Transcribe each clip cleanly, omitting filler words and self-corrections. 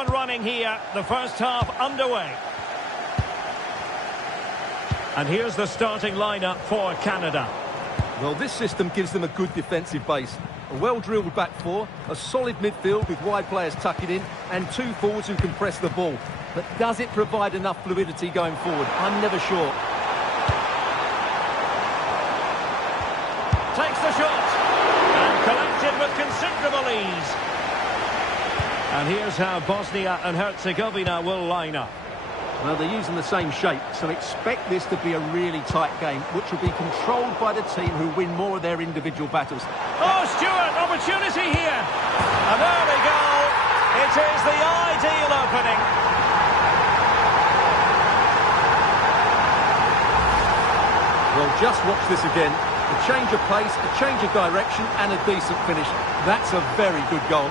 and running here. The first half underway. And here's the starting lineup for Canada. Well, this system gives them a good defensive base. A well-drilled back four, a solid midfield with wide players tucking in, and two forwards who can press the ball. But does it provide enough fluidity going forward? I'm never sure. Takes the shot. And collected with considerable ease. And here's how Bosnia and Herzegovina will line up. Well, they're using the same shape, so expect this to be a really tight game, which will be controlled by the team who win more of their individual battles. Oh, Stewart, opportunity here. An early goal. It is the ideal opening. Well, just watch this again. A change of pace, a change of direction, and a decent finish. That's a very good goal.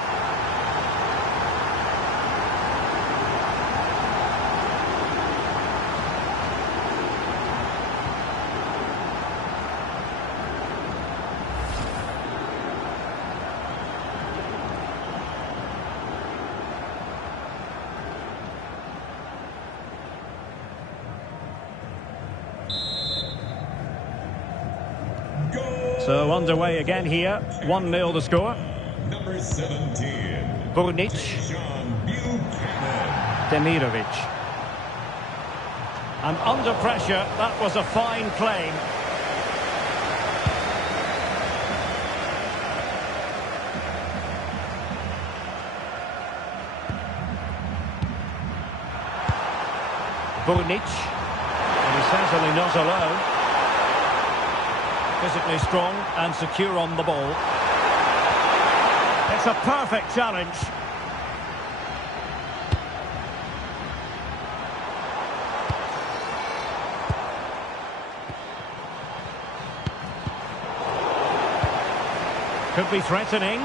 So underway again here. 1-0 the score. Number 17. Burnic. Demirovic. And under pressure, that was a fine claim. Burnic. And he's certainly not alone. Physically strong and secure on the ball. It's a perfect challenge. Could be threatening.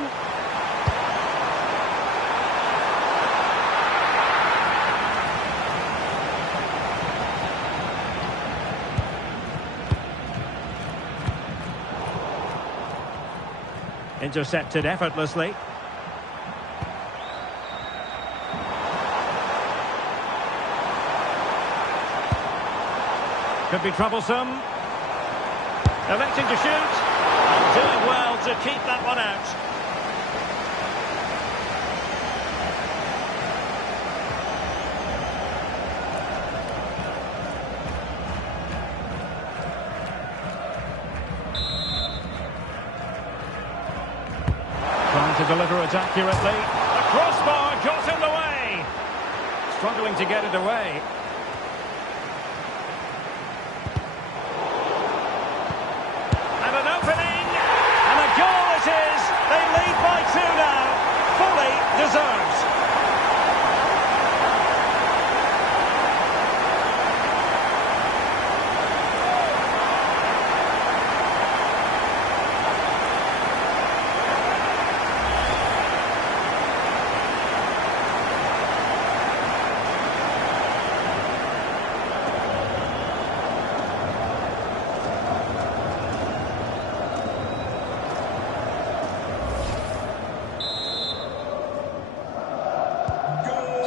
Intercepted effortlessly. Could be troublesome. Electing to shoot. And doing well to keep that one out. Trying to deliver it accurately. The crossbar got in the way. Struggling to get it away. And an opening. And a goal it is. They lead by 2 now. Fully deserved.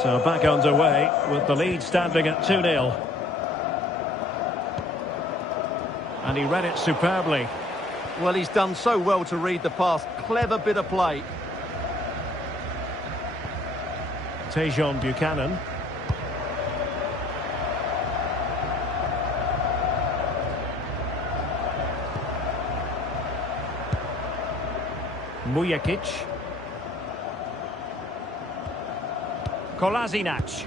So back underway with the lead standing at 2-0. And he read it superbly. Well, he's done so well to read the pass. Clever bit of play. Tejon Buchanan. Mujakic. Kolasinac.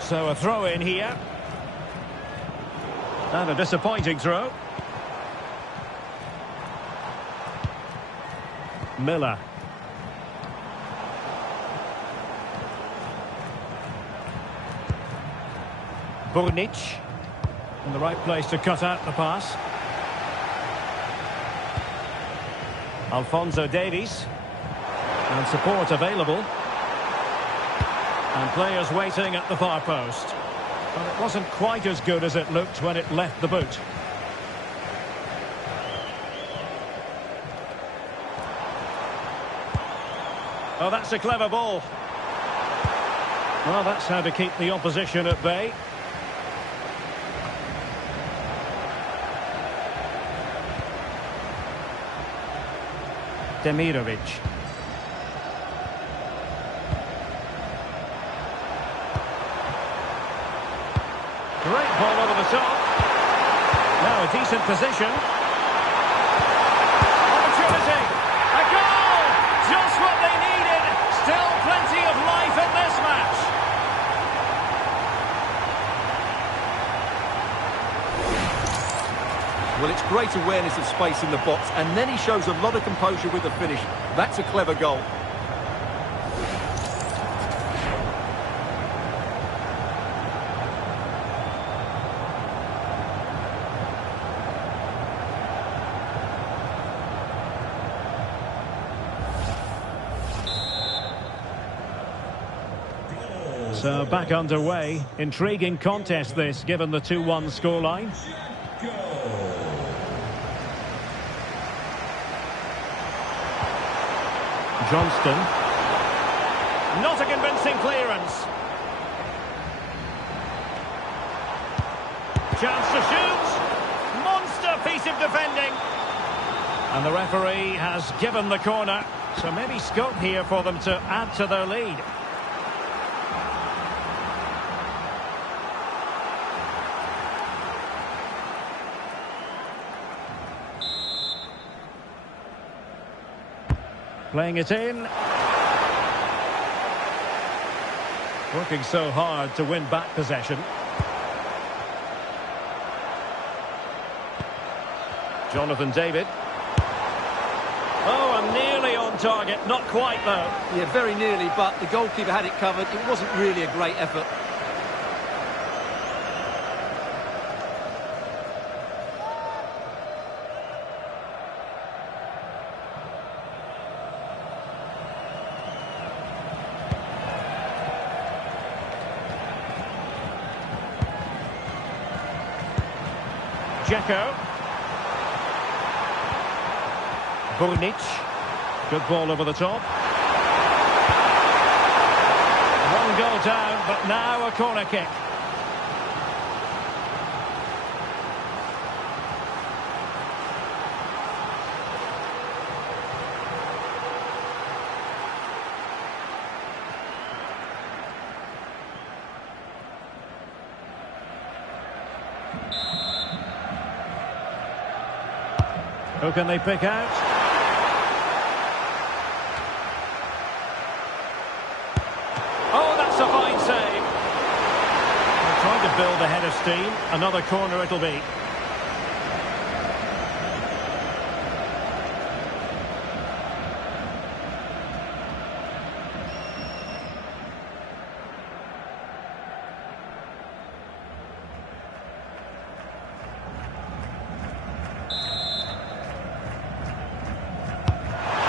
So a throw in here. And a disappointing throw. Miller. Burnic. In the right place to cut out the pass. Alphonso Davies. And support available. And players waiting at the far post. But it wasn't quite as good as it looked when it left the boot. Oh, that's a clever ball. Well, that's how to keep the opposition at bay. Demirovic. Great ball over the top. Now a decent position. Opportunity. A goal! Just what they needed. Still plenty of life in this match. Well, it's great awareness of space in the box, and then he shows a lot of composure with the finish. That's a clever goal. So back underway. Intriguing contest this, given the 2-1 scoreline. Johnston. Not a convincing clearance. Chance to shoot. Monster piece of defending. And the referee has given the corner. So maybe scope here for them to add to their lead. Playing it in. Working so hard to win back possession. Jonathan David. Oh, and nearly on target. Not quite, though. Yeah, very nearly, but the goalkeeper had it covered. It wasn't really a great effort. Dzeko. Burnic. Good ball over the top. One goal down, but now a corner kick. Who can they pick out? Oh, that's a fine save. They're trying to build a head of steam. Another corner it'll be.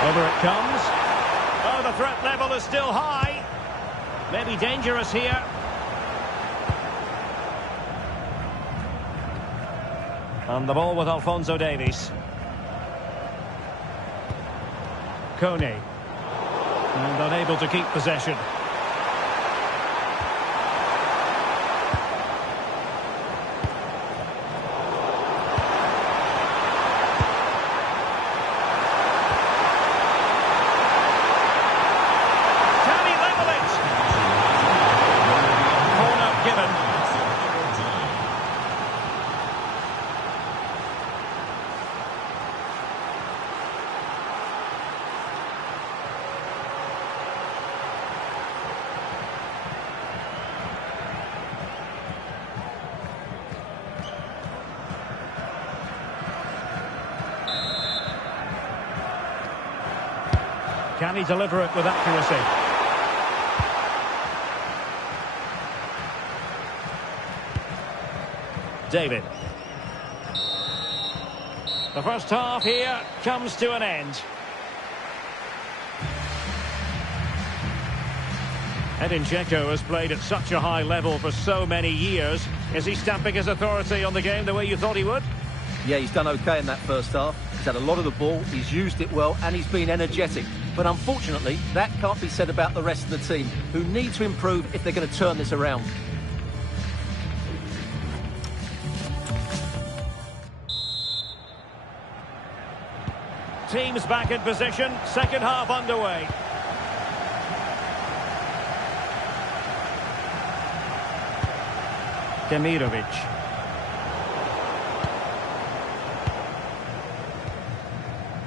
Over it comes. Oh, the threat level is still high. Maybe dangerous here. And the ball with Alphonso Davies. Kone. And unable to keep possession. Can he deliver it with accuracy? David. The first half here comes to an end. Edin Dzeko has played at such a high level for so many years. Is he stamping his authority on the game the way you thought he would? Yeah, he's done okay in that first half. He's had a lot of the ball, he's used it well, and he's been energetic. but unfortunately, that can't be said about the rest of the team, who need to improve if they're going to turn this around. Teams back in position, second half underway. Demirovic.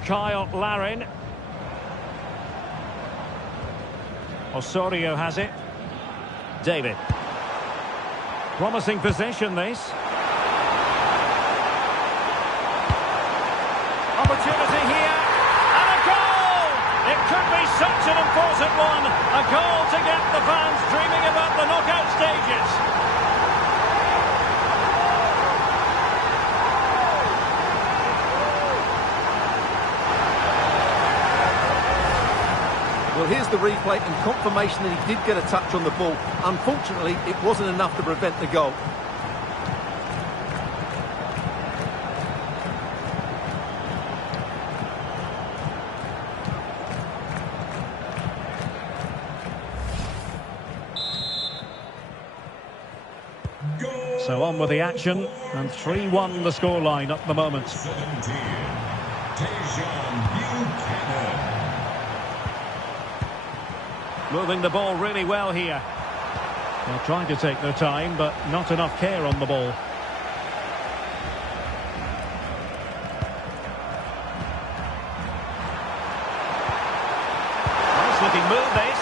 Kyle Larin. Osorio has it. David. Promising possession, this. Opportunity here. And a goal! It could be such an important one. A goal to get the fans dreaming about the knockout stages. Well, here's the replay and confirmation that he did get a touch on the ball. Unfortunately, it wasn't enough to prevent the goal. So on with the action, and 3-1 the scoreline at the moment. 17. Buchanan. Moving the ball really well here. They're trying to take their time, but not enough care on the ball. Nice looking move, this.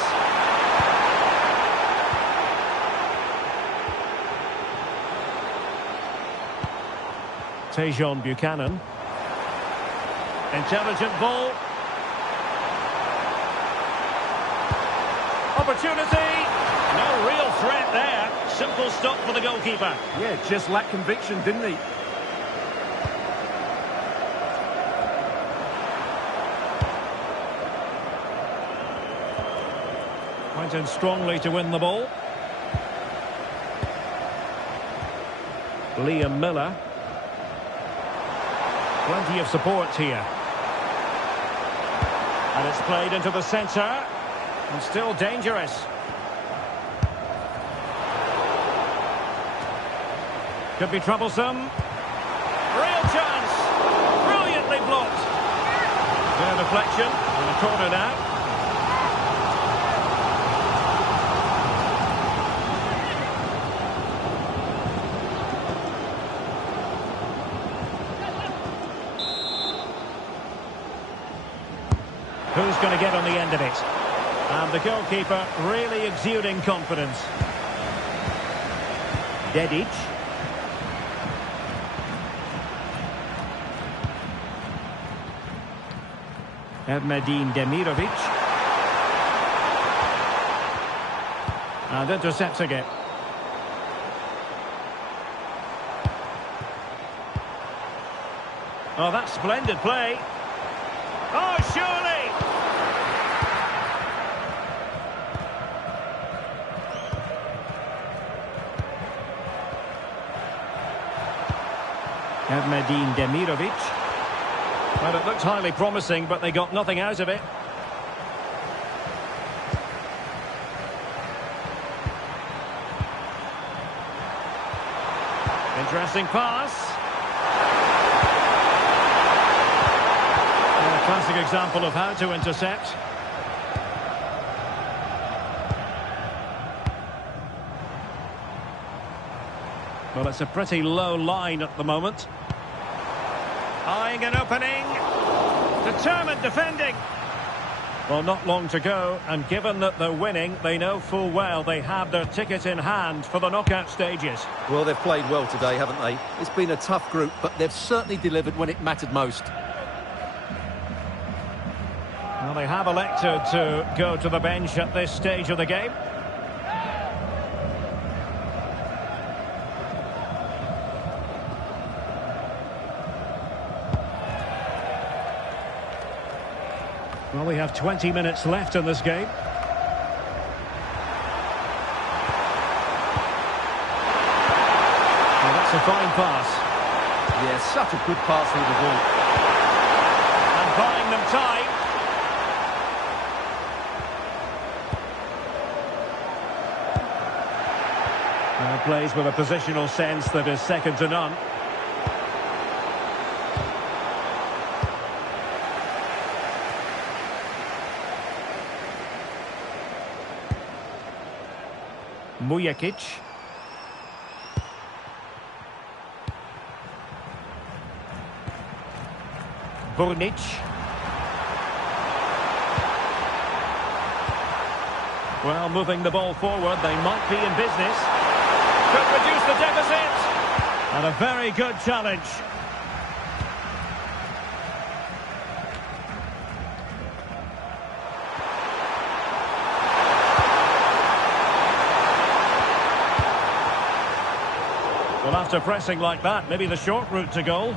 Tejon Buchanan. Intelligent ball. Opportunity. No real threat there. Simple stop for the goalkeeper. Yeah, just lacked conviction, didn't he? Went in strongly to win the ball. Liam Miller. Plenty of support here. And it's played into the centre. And still dangerous. Could be troublesome. Real chance. Brilliantly blocked. Clear deflection. And a corner now. Who's going to get on the end of it? And the goalkeeper really exuding confidence. Dedic. Ermedin Demirovic. And intercepts again. Oh, that's splendid play. Oh, surely! Ermedin Demirovic. Well, it looked highly promising, but they got nothing out of it. Interesting pass. And a classic example of how to intercept. Well, it's a pretty low line at the moment. Eyeing an opening. Determined defending. Well, not long to go, and given that they're winning, they know full well they have their ticket in hand for the knockout stages. Well, they've played well today, haven't they? It's been a tough group, but they've certainly delivered when it mattered most. Well, they have elected to go to the bench at this stage of the game. Well, we have 20 minutes left in this game. Well, that's a fine pass. Yeah, such a good pass with the ball. And buying them time. plays with a positional sense that is second to none. Mujakic. Burnic. Well, moving the ball forward, they might be in business. Could reduce the deficit. And a very good challenge. Well, after pressing like that, maybe the short route to goal.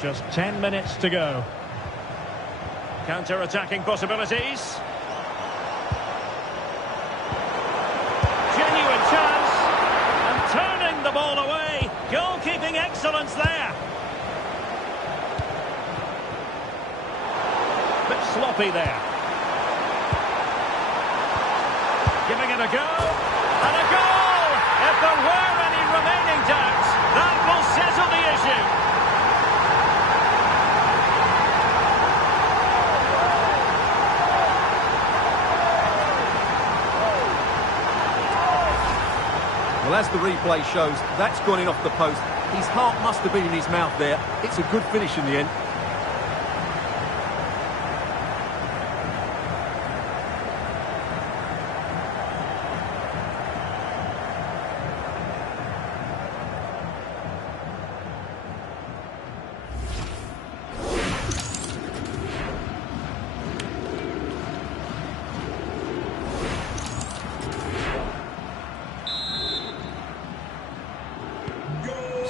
Just 10 minutes to go. Counter-attacking possibilities. Genuine chance. And turning the ball away. Goalkeeping excellence there. Bit sloppy there. Giving it a go. And a goal! If there were any remaining doubts, that will settle the issue. Well, as the replay shows, that's gone in off the post. His heart must have been in his mouth there. It's a good finish in the end.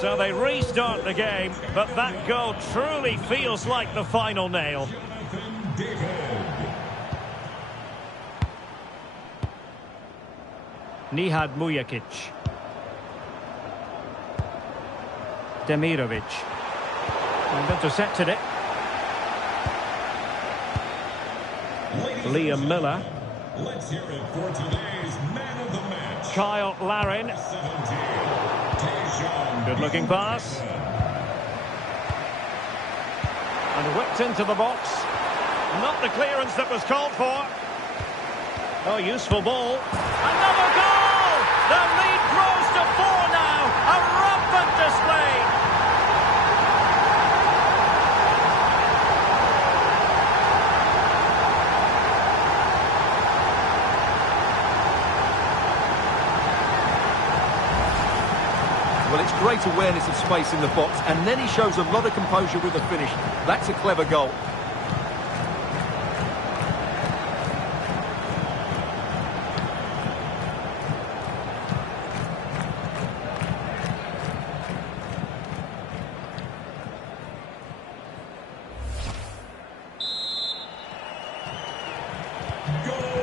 So they restart the game, but that goal truly feels like the final nail. Nihad Mujakic. Demirovic. And intercepted it. Liam Miller. Let's hear it for today's man of the match. Kyle Larin. Good-looking pass. And whipped into the box. Not the clearance that was called for. Oh, useful ball. Another goal! The lead grows to 4 now. A rampant display. Well, it's great awareness of space in the box, and then he shows a lot of composure with the finish. That's a clever goal.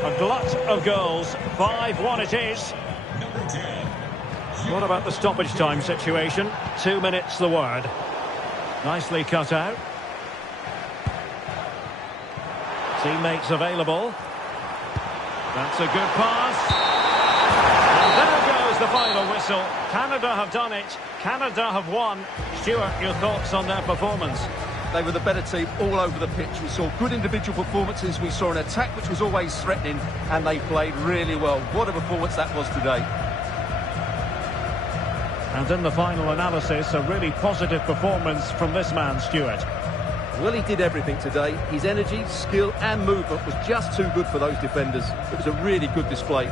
A glut of goals. 5-1 it is. Number 10. What about the stoppage time situation? 2 minutes the word. Nicely cut out. Teammates available. That's a good pass. And there goes the final whistle. Canada have done it. Canada have won. Stuart, your thoughts on their performance? They were the better team all over the pitch. We saw good individual performances. We saw an attack which was always threatening, and they played really well. What a performance that was today. And in the final analysis, a really positive performance from this man, Stuart. Well, he did everything today. His energy, skill and movement was just too good for those defenders. It was a really good display.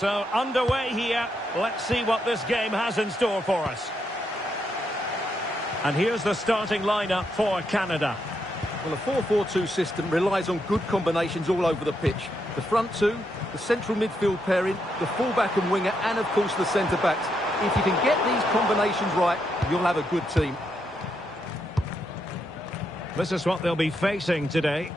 So, underway here. Let's see what this game has in store for us. And here's the starting lineup for Canada. Well, a 4-4-2 system relies on good combinations all over the pitch. The front two, the central midfield pairing, the fullback and winger, and of course the centre-backs. If you can get these combinations right, you'll have a good team. This is what they'll be facing today.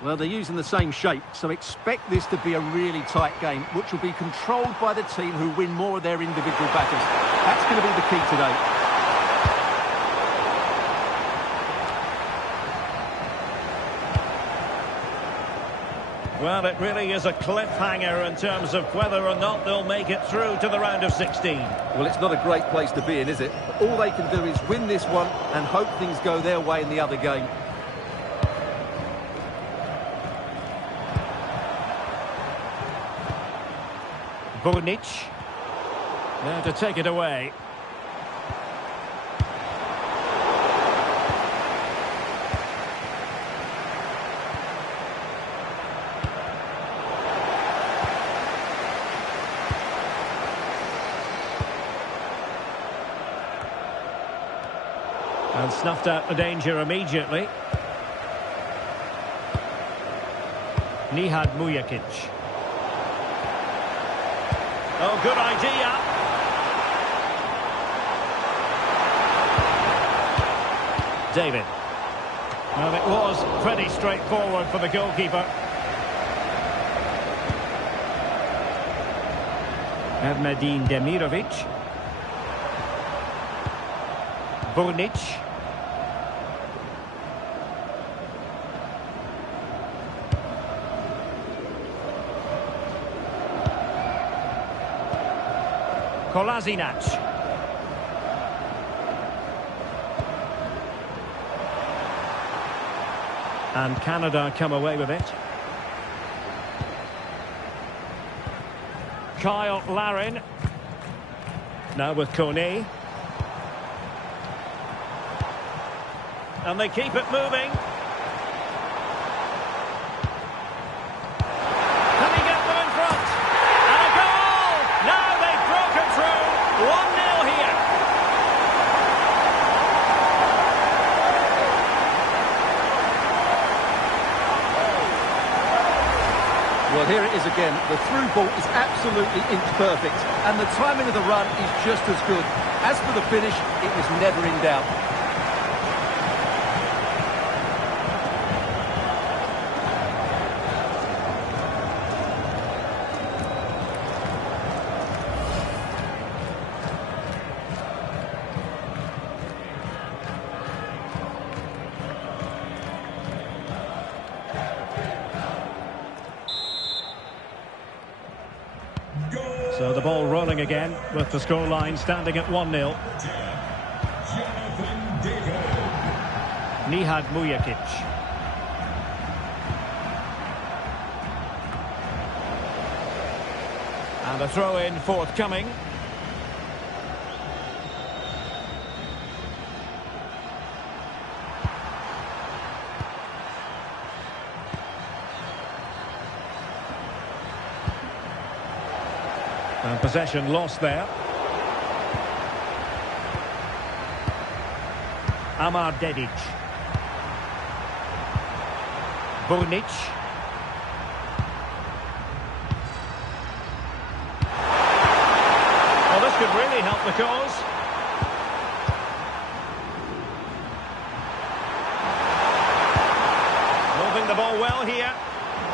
Well, they're using the same shape, so expect this to be a really tight game, which will be controlled by the team who win more of their individual battles. That's going to be the key today. Well, it really is a cliffhanger in terms of whether or not they'll make it through to the round of 16. Well, it's not a great place to be in, is it? All they can do is win this one and hope things go their way in the other game. Bonic. There to take it away. And snuffed out the danger immediately. Nihad Mujakic. Oh, good idea. David. Well, it was pretty straightforward for the goalkeeper. Ermedin Demirovic. Bonic. Kolasinac. And Canada come away with it. Kyle Larin. Now with Kone. And they keep it moving. Can he get them in front? And a goal! Now they've broken through. 1-0 here. Well, here it is again. The through ball is absolutely inch perfect, and the timing of the run is just as good. As for the finish, it was never in doubt. So the ball rolling again with the scoreline standing at 1-0. Nihad Mujakic. And a throw-in forthcoming. And possession lost there. Amar Dedic. Bonic. Well, this could really help the cause. Moving the ball well here.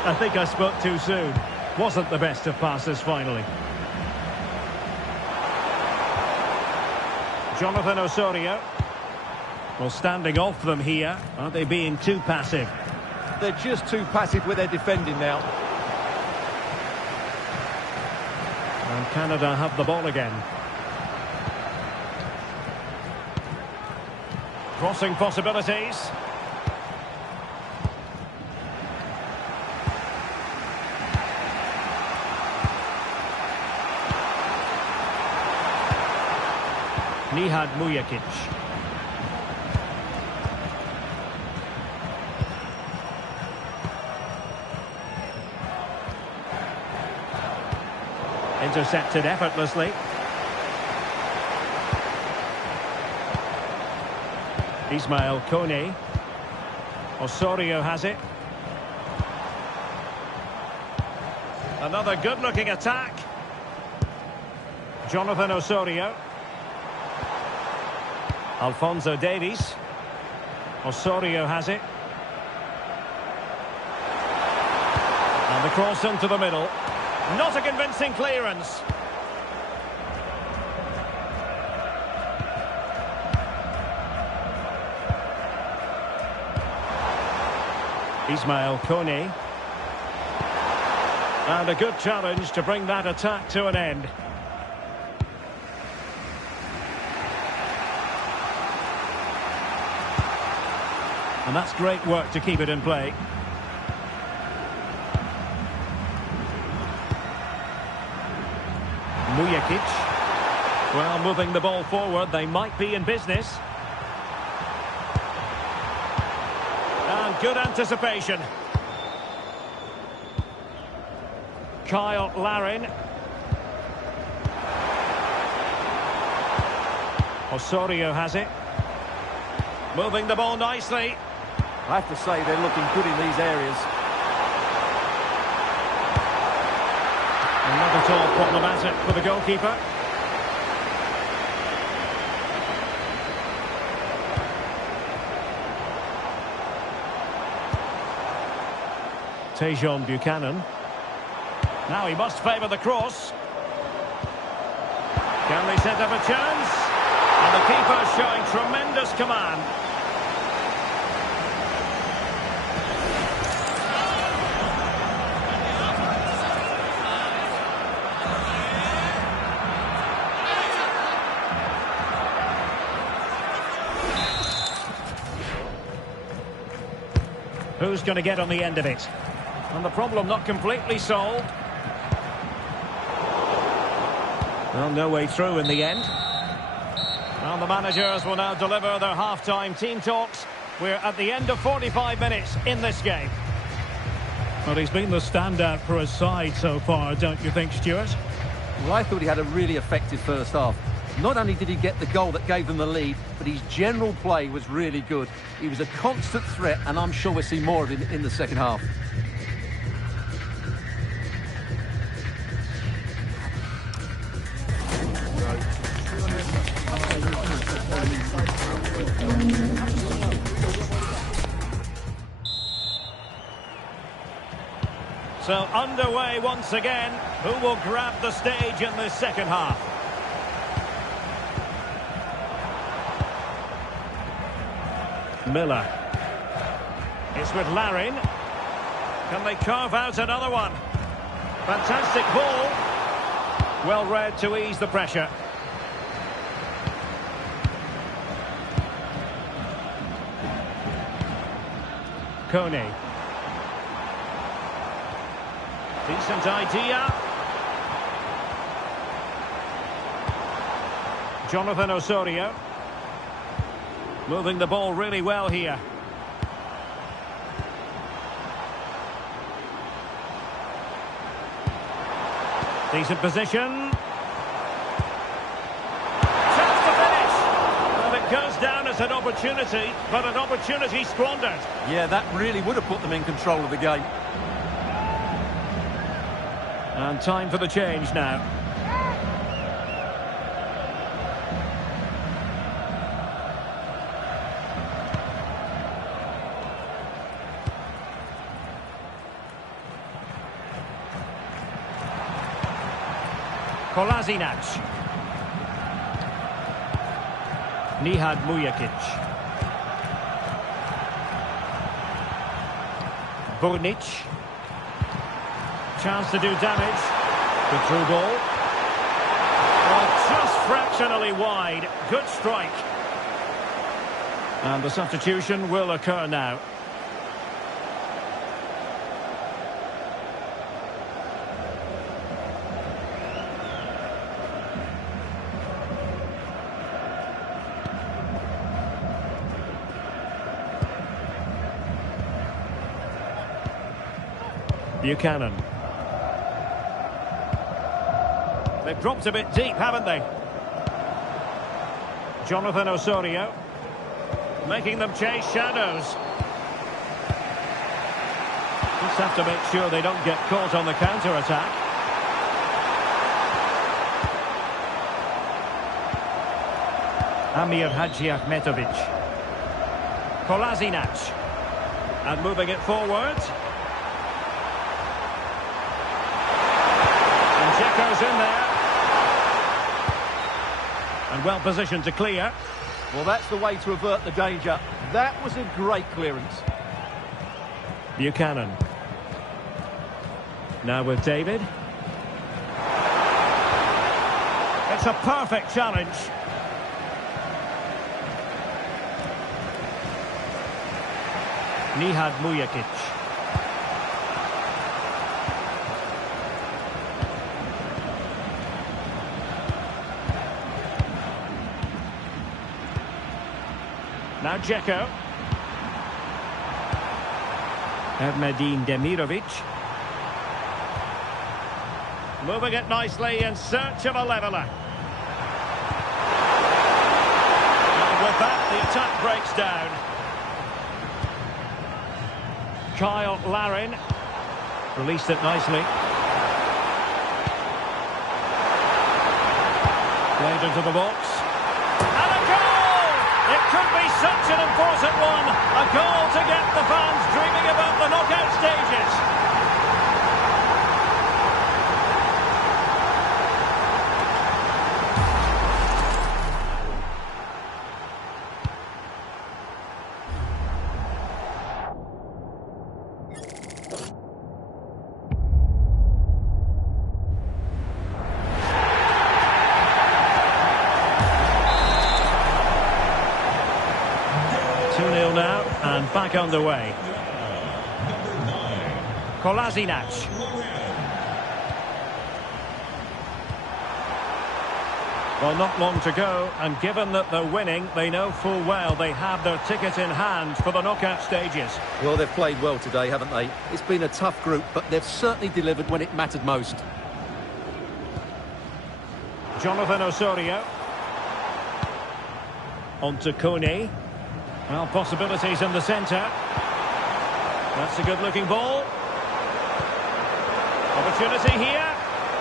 I think I spoke too soon. Wasn't the best of passes finally. Jonathan Osorio. Well, standing off them here. Aren't they being too passive? They're just too passive with their defending now. And Canada have the ball again. Crossing possibilities. Nihad Mujakic. Intercepted effortlessly. Ismail Kone. Osorio has it. Another good-looking attack. Jonathan Osorio. Alphonso Davies. Osorio has it. And the cross into the middle. Not a convincing clearance. Ismail Kone. And a good challenge to bring that attack to an end. And that's great work to keep it in play. Mujakic. Well, moving the ball forward, they might be in business. And good anticipation. Kyle Larin. Osorio has it. Moving the ball nicely. I have to say they're looking good in these areas. Not at all problematic for the goalkeeper. Tejon Buchanan. Now he must favour the cross. Can they set up a chance? And the keeper showing tremendous command. Who's going to get on the end of it? And the problem not completely solved. Well, no way through in the end. And the managers will now deliver their half-time team talks. We're at the end of 45 minutes in this game. Well, he's been the standout for his side so far, don't you think, Stuart? Well, I thought he had a really effective first half. Not only did he get the goal that gave them the lead, but his general play was really good. He was a constant threat, and I'm sure we'll see more of him in the second half. So underway once again. Who will grab the stage in this second half? Miller. It's with Larin. Can they carve out another one? Fantastic ball. Well read to ease the pressure. Kone. Decent idea. Jonathan Osorio. Moving the ball really well here. Decent position. Chance to finish. Well, it goes down as an opportunity, but an opportunity squandered. Yeah, that really would have put them in control of the game. And time for the change now. Kolasinac. Nihad Mujakic. Burnic. Chance to do damage. Good through ball. Well, just fractionally wide. Good strike. And the substitution will occur now. Buchanan. They've dropped a bit deep, haven't they? Jonathan Osorio. Making them chase shadows. Just have to make sure they don't get caught on the counter-attack. Amir Hadžiahmetović. Kolasinac. And moving it forward. And Dzeko's in there. And well positioned to clear. Well, that's the way to avert the danger. That was a great clearance. Buchanan. Now with David. It's a perfect challenge. Nihad Mujakic. Now Dzeko. Ermedin Demirovic. Moving it nicely in search of a leveller. And with that, the attack breaks down. Kyle Larin. Released it nicely. Played into the box. And a goal! It could be such an important one. A goal to get the fans dreaming about the knockout stages. Now and back underway. Kolasinac. Well, not long to go, and given that they're winning, they know full well they have their ticket in hand for the knockout stages. Well, they've played well today, haven't they? It's been a tough group, but they've certainly delivered when it mattered most. Jonathan Osorio. On to Kone. Well, possibilities in the centre. That's a good-looking ball. Opportunity here.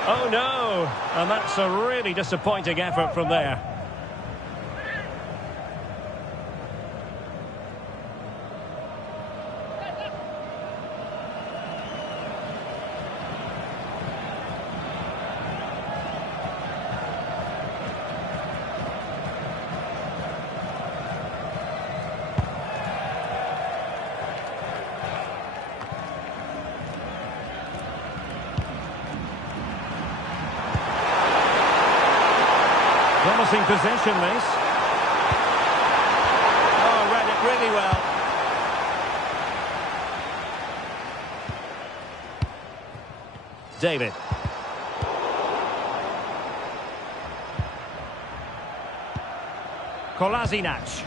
Oh, no. And that's a really disappointing effort from there. Promising possession, this. Oh, read it really well. David. Kolasinac.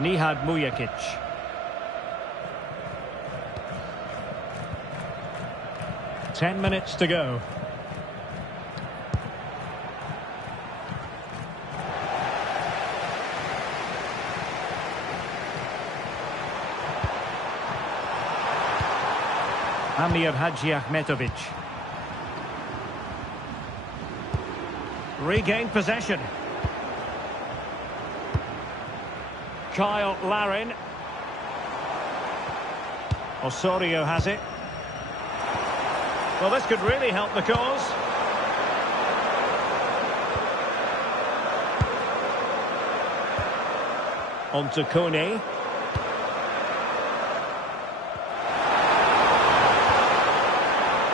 Nihad Mujakic. Ten minutes to go. Amir Hadžiahmetović. Regained possession. Kyle Larin. Osorio has it. Well, this could really help the cause. On to Kone.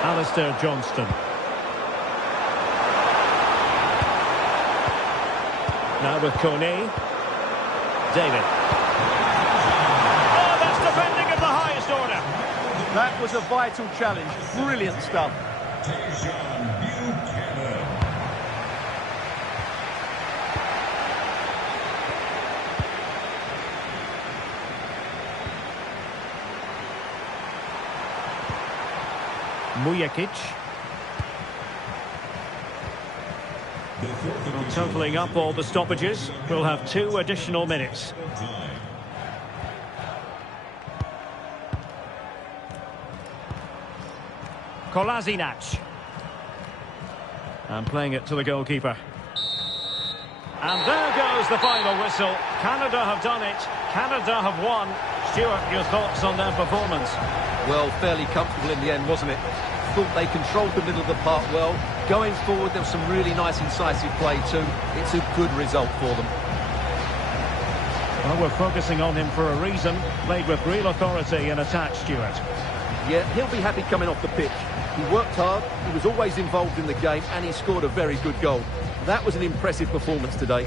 Alistair Johnston. Now with Kone. David. Oh, that's defending of the highest order. That was a vital challenge. Brilliant stuff. Mujakic. Well, totalling up all the stoppages, we'll have 2 additional minutes. Kolasinac. And playing it to the goalkeeper. And there goes the final whistle. Canada have done it. Canada have won. Stuart, your thoughts on their performance? Well, fairly comfortable in the end, wasn't it? Thought they controlled the middle of the park well. Going forward, there was some really nice incisive play too. It's a good result for them. Well, we're focusing on him for a reason. Played with real authority and attack, Stuart. Yeah, he'll be happy coming off the pitch. He worked hard, he was always involved in the game, and he scored a very good goal. That was an impressive performance today.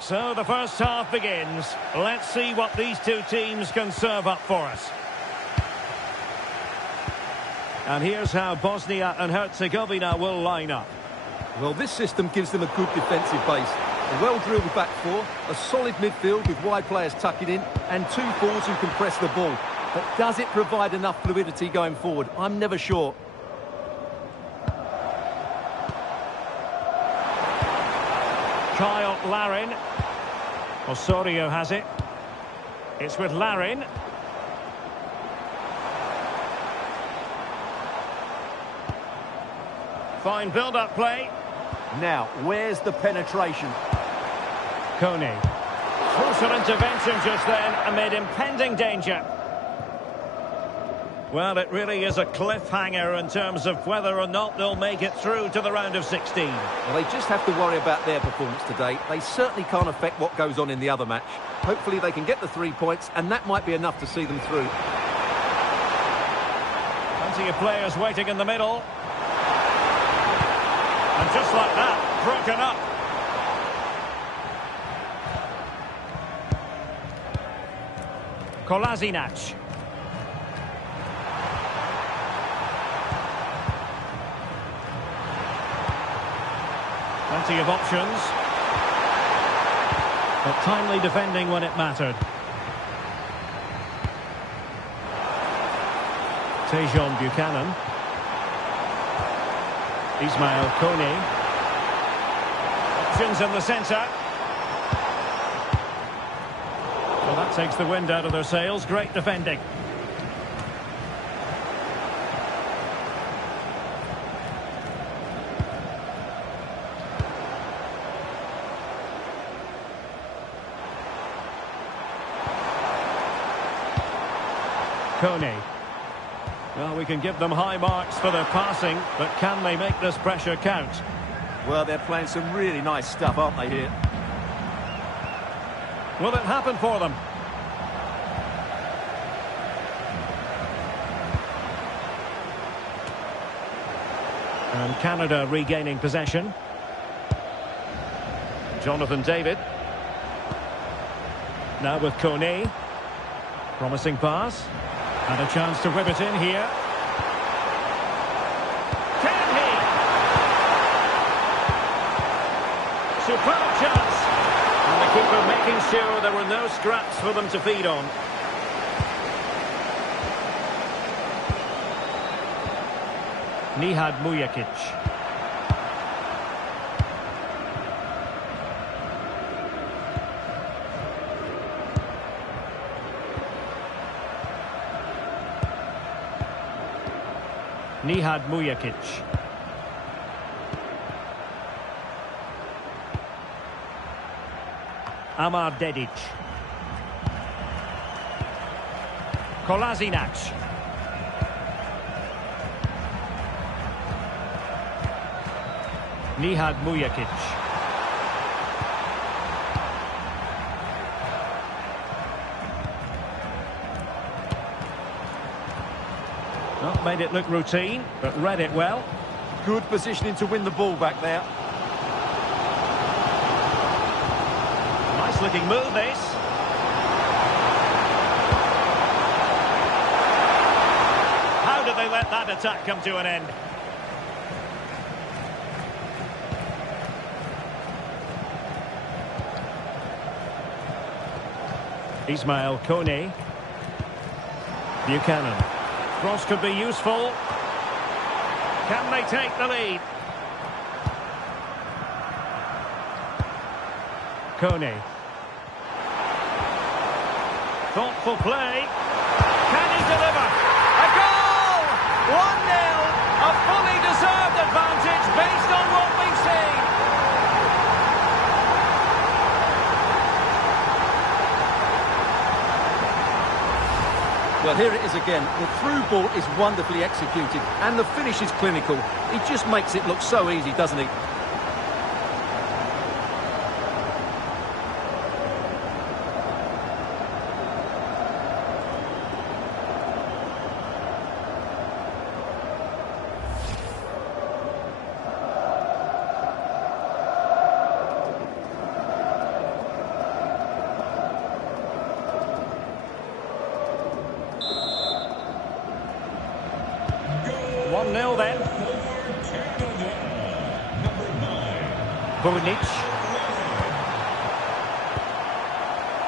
So the first half begins. Let's see what these two teams can serve up for us. And here's how Bosnia and Herzegovina will line up. Well, this system gives them a good defensive base. A well-drilled back four, a solid midfield with wide players tucking in, and 2 forwards who can press the ball. But does it provide enough fluidity going forward? I'm never sure. Kyle Larin. Osorio has it. It's with Larin. Fine build-up play. Now, where's the penetration? Kone. Closer intervention just then amid impending danger. Well, it really is a cliffhanger in terms of whether or not they'll make it through to the round of 16. Well, they just have to worry about their performance today. They certainly can't affect what goes on in the other match. Hopefully they can get the 3 points, and that might be enough to see them through. Plenty of players waiting in the middle. And just like that, broken up. Kolasinac. Plenty of options. But timely defending when it mattered. Tejon Buchanan. Ismail Kone. Options in the centre. Well, that takes the wind out of their sails. Great defending. Kone. Well, we can give them high marks for their passing, but can they make this pressure count? Well, they're playing some really nice stuff, aren't they, here? Will it happen for them? And Canada regaining possession. Jonathan David. Now with Kone. Promising pass. And a chance to whip it in here. Can he? Superb chance. And the keeper making sure there were no scraps for them to feed on. Nihad Mujakic. Nihad Mujakic. Amar Dedic. Kolasinac. Nihad Mujakic. Not made it look routine, but read it well. Good positioning to win the ball back there. Nice looking move, this. let that attack come to an end. Ismail Kone. Buchanan. Cross could be useful. Can they take the lead? Kone. Thoughtful play. Can he deliver? A goal! 1-0. A fully deserved advantage based on what we've seen. Well, here it is again. The through ball is wonderfully executed and the finish is clinical. He just makes it look so easy, doesn't he? Then. Burnic.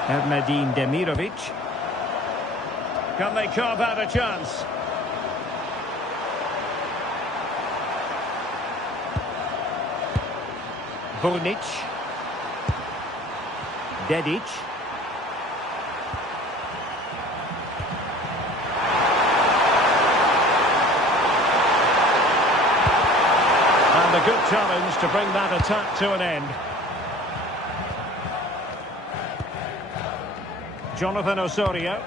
Ernadine Demirovic. Can they carve out a chance? Burnic. Dedic. A good challenge to bring that attack to an end. Jonathan Osorio.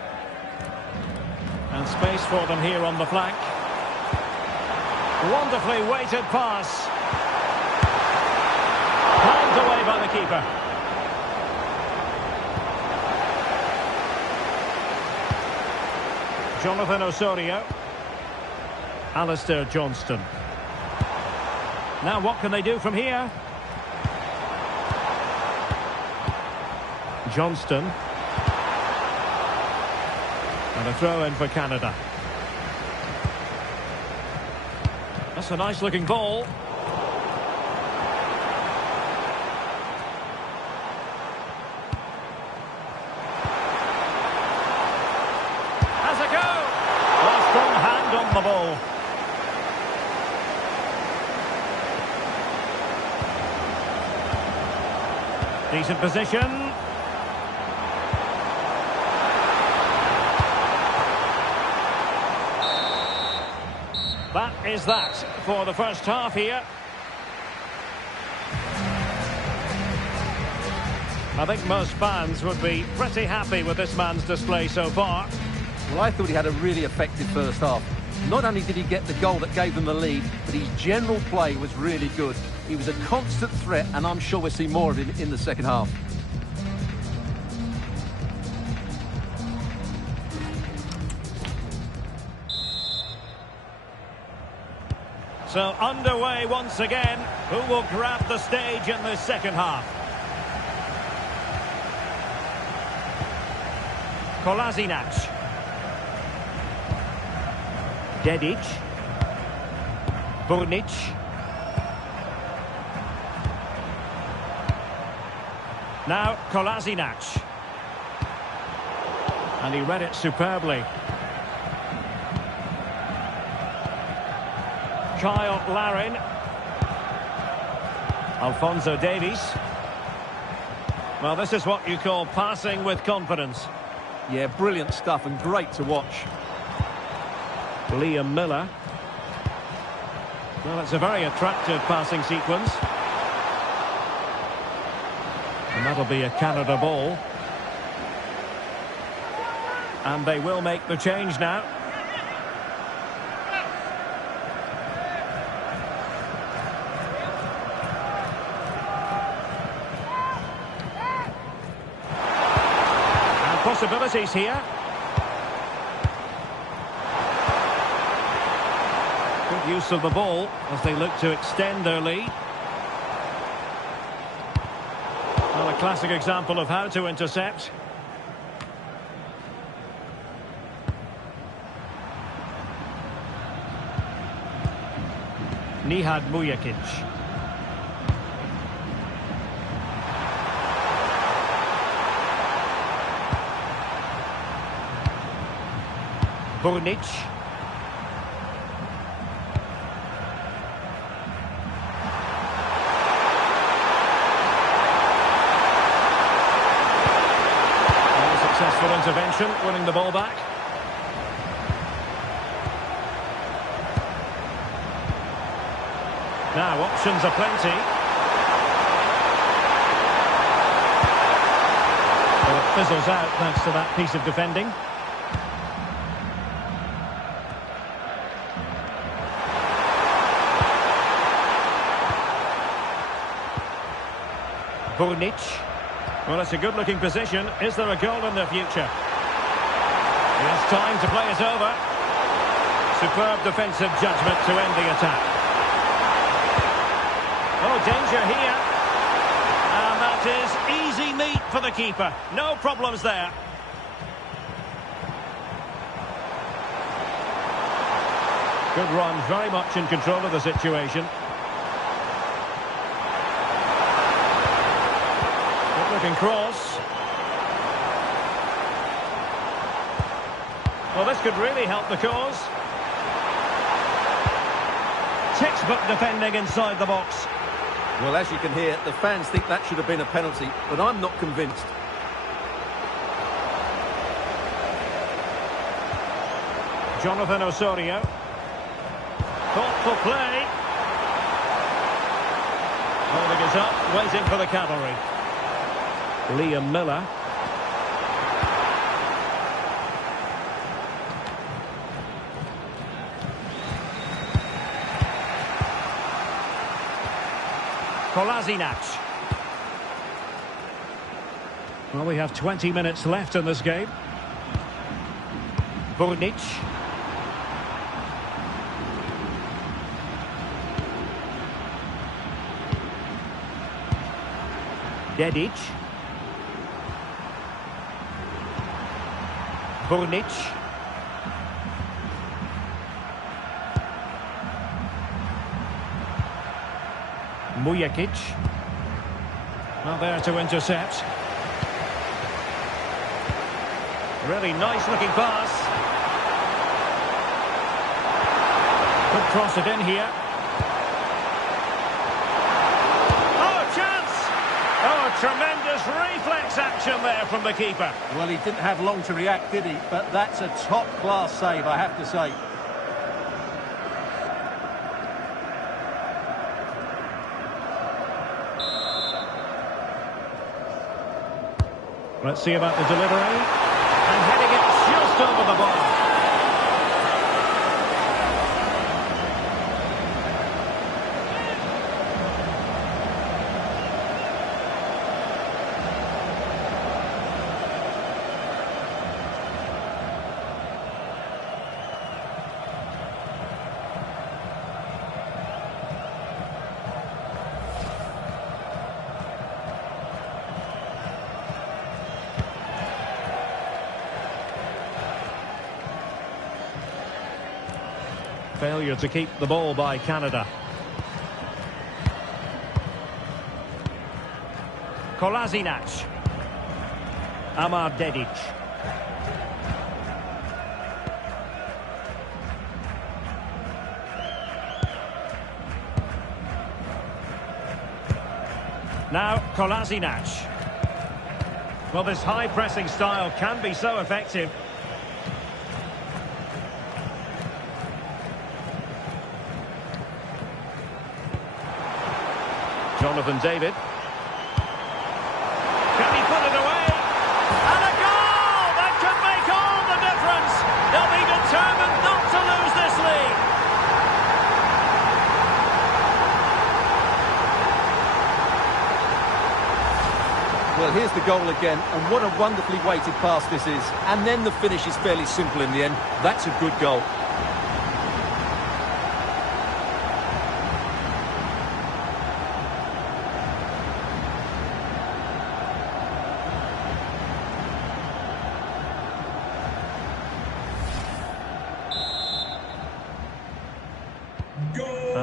And space for them here on the flank. Wonderfully weighted pass. Palmed away by the keeper. Jonathan Osorio. Alistair Johnston. Now what can they do from here? Johnston. And a throw in for Canada. That's a nice looking ball. Has a go! A strong hand on the ball. Decent position. That is that for the first half here. I think most fans would be pretty happy with this man's display so far. Well, I thought he had a really effective first half. Not only did he get the goal that gave them the lead, but his general play was really good. He was a constant threat, and I'm sure we'll see more of him in the second half. So underway once again. Who will grab the stage in the second half? Kolasinac. Dedic. Burnic. Now Kolasinac. And he read it superbly. Kyle Larin. Alphonso Davies. Well, this is what you call passing with confidence. Yeah, brilliant stuff and great to watch. Liam Miller. Well, it's a very attractive passing sequence. And that'll be a Canada ball. And they will make the change now. And possibilities here. Good use of the ball as they look to extend their lead. Well, a classic example of how to intercept. Nihad Mujakic. Burnic. Successful intervention, winning the ball back. Now, options are plenty. Well, it fizzles out thanks to that piece of defending. Burnic. Well, it's a good-looking position. Is there a goal in the future? He has time to play it over. Superb defensive judgment to end the attack. Oh, danger here. And that is easy meat for the keeper. No problems there. Good run, very much in control of the situation. Good-looking cross. Well, this could really help the cause. Textbook defending inside the box. Well, as you can hear, the fans think that should have been a penalty, but I'm not convinced. Jonathan Osorio. Thoughtful play. Holding it up, waiting for the cavalry. Liam Miller. Kolasinac. Well, we have 20 minutes left in this game. Burnic. Dedic. Burnic. Mujakic. Well, there to intercept. Really nice looking pass. Could cross it in here. Oh, chance! Oh, tremendous reflex action there from the keeper. Well, he didn't have long to react, did he? But that's a top-class save, I have to say. Let's see about the delivery. And heading it just over the bar. Failure to keep the ball by Canada. Kolasinac. Amar Dedic. Now Kolasinac. Well, this high pressing style can be so effective. Jonathan David. Can he put it away? And a goal! That could make all the difference. They'll be determined not to lose this league. Well, here's the goal again, and what a wonderfully weighted pass this is. And then the finish is fairly simple in the end. That's a good goal.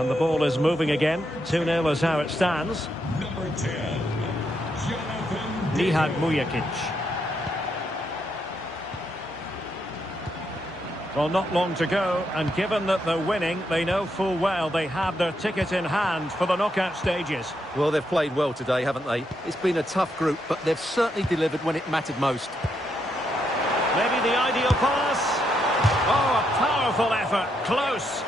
And the ball is moving again. 2-0 is how it stands. Number 10, Jonathan Nihad David. Mujakic. Well, not long to go, and given that they're winning, they know full well they have their ticket in hand for the knockout stages. Well, they've played well today, haven't they? It's been a tough group, but they've certainly delivered when it mattered most. Maybe the ideal pass. Oh, a powerful effort. Close.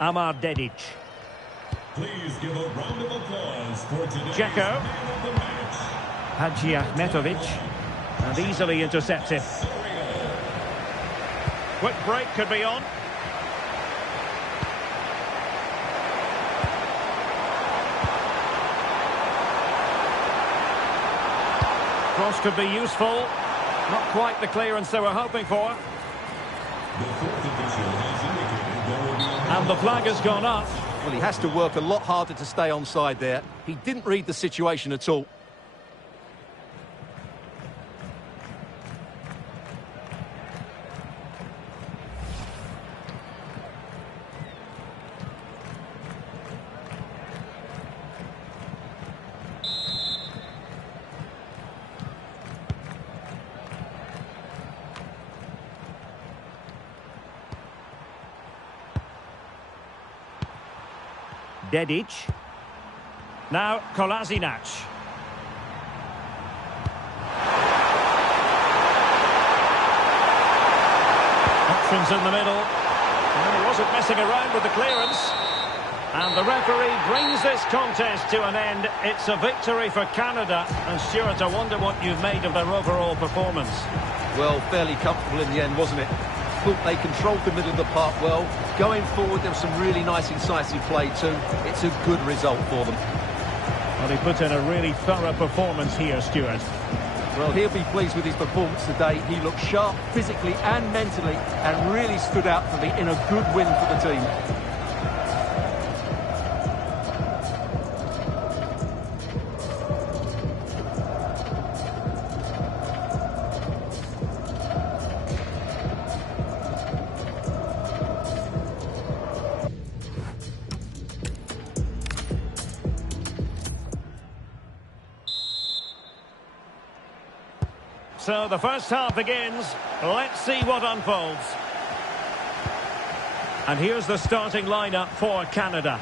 Amar Dedic. Please give a round of applause for today's Dzeko. man of the match. Hadji Ahmetovic. And easily intercepted. Quick break could be on. Cross could be useful. Not quite the clearance they were hoping for. The fourth official has indicated there will be a... And the flag has gone up. Well, he has to work a lot harder to stay onside there. He didn't read the situation at all. Dedic. Now Kolasinac. Options in the middle. And he wasn't messing around with the clearance. And the referee brings this contest to an end. It's a victory for Canada. And Stuart, I wonder what you've made of their overall performance. Well, fairly comfortable in the end, wasn't it? Thought they controlled the middle of the park well. Going forward, there was some really nice, incisive play too. It's a good result for them. Well, he put in a really thorough performance here, Stuart. Well, he'll be pleased with his performance today. He looked sharp physically and mentally and really stood out for me in a good win for the team. So the first half begins. Let's see what unfolds. And here's the starting lineup for Canada.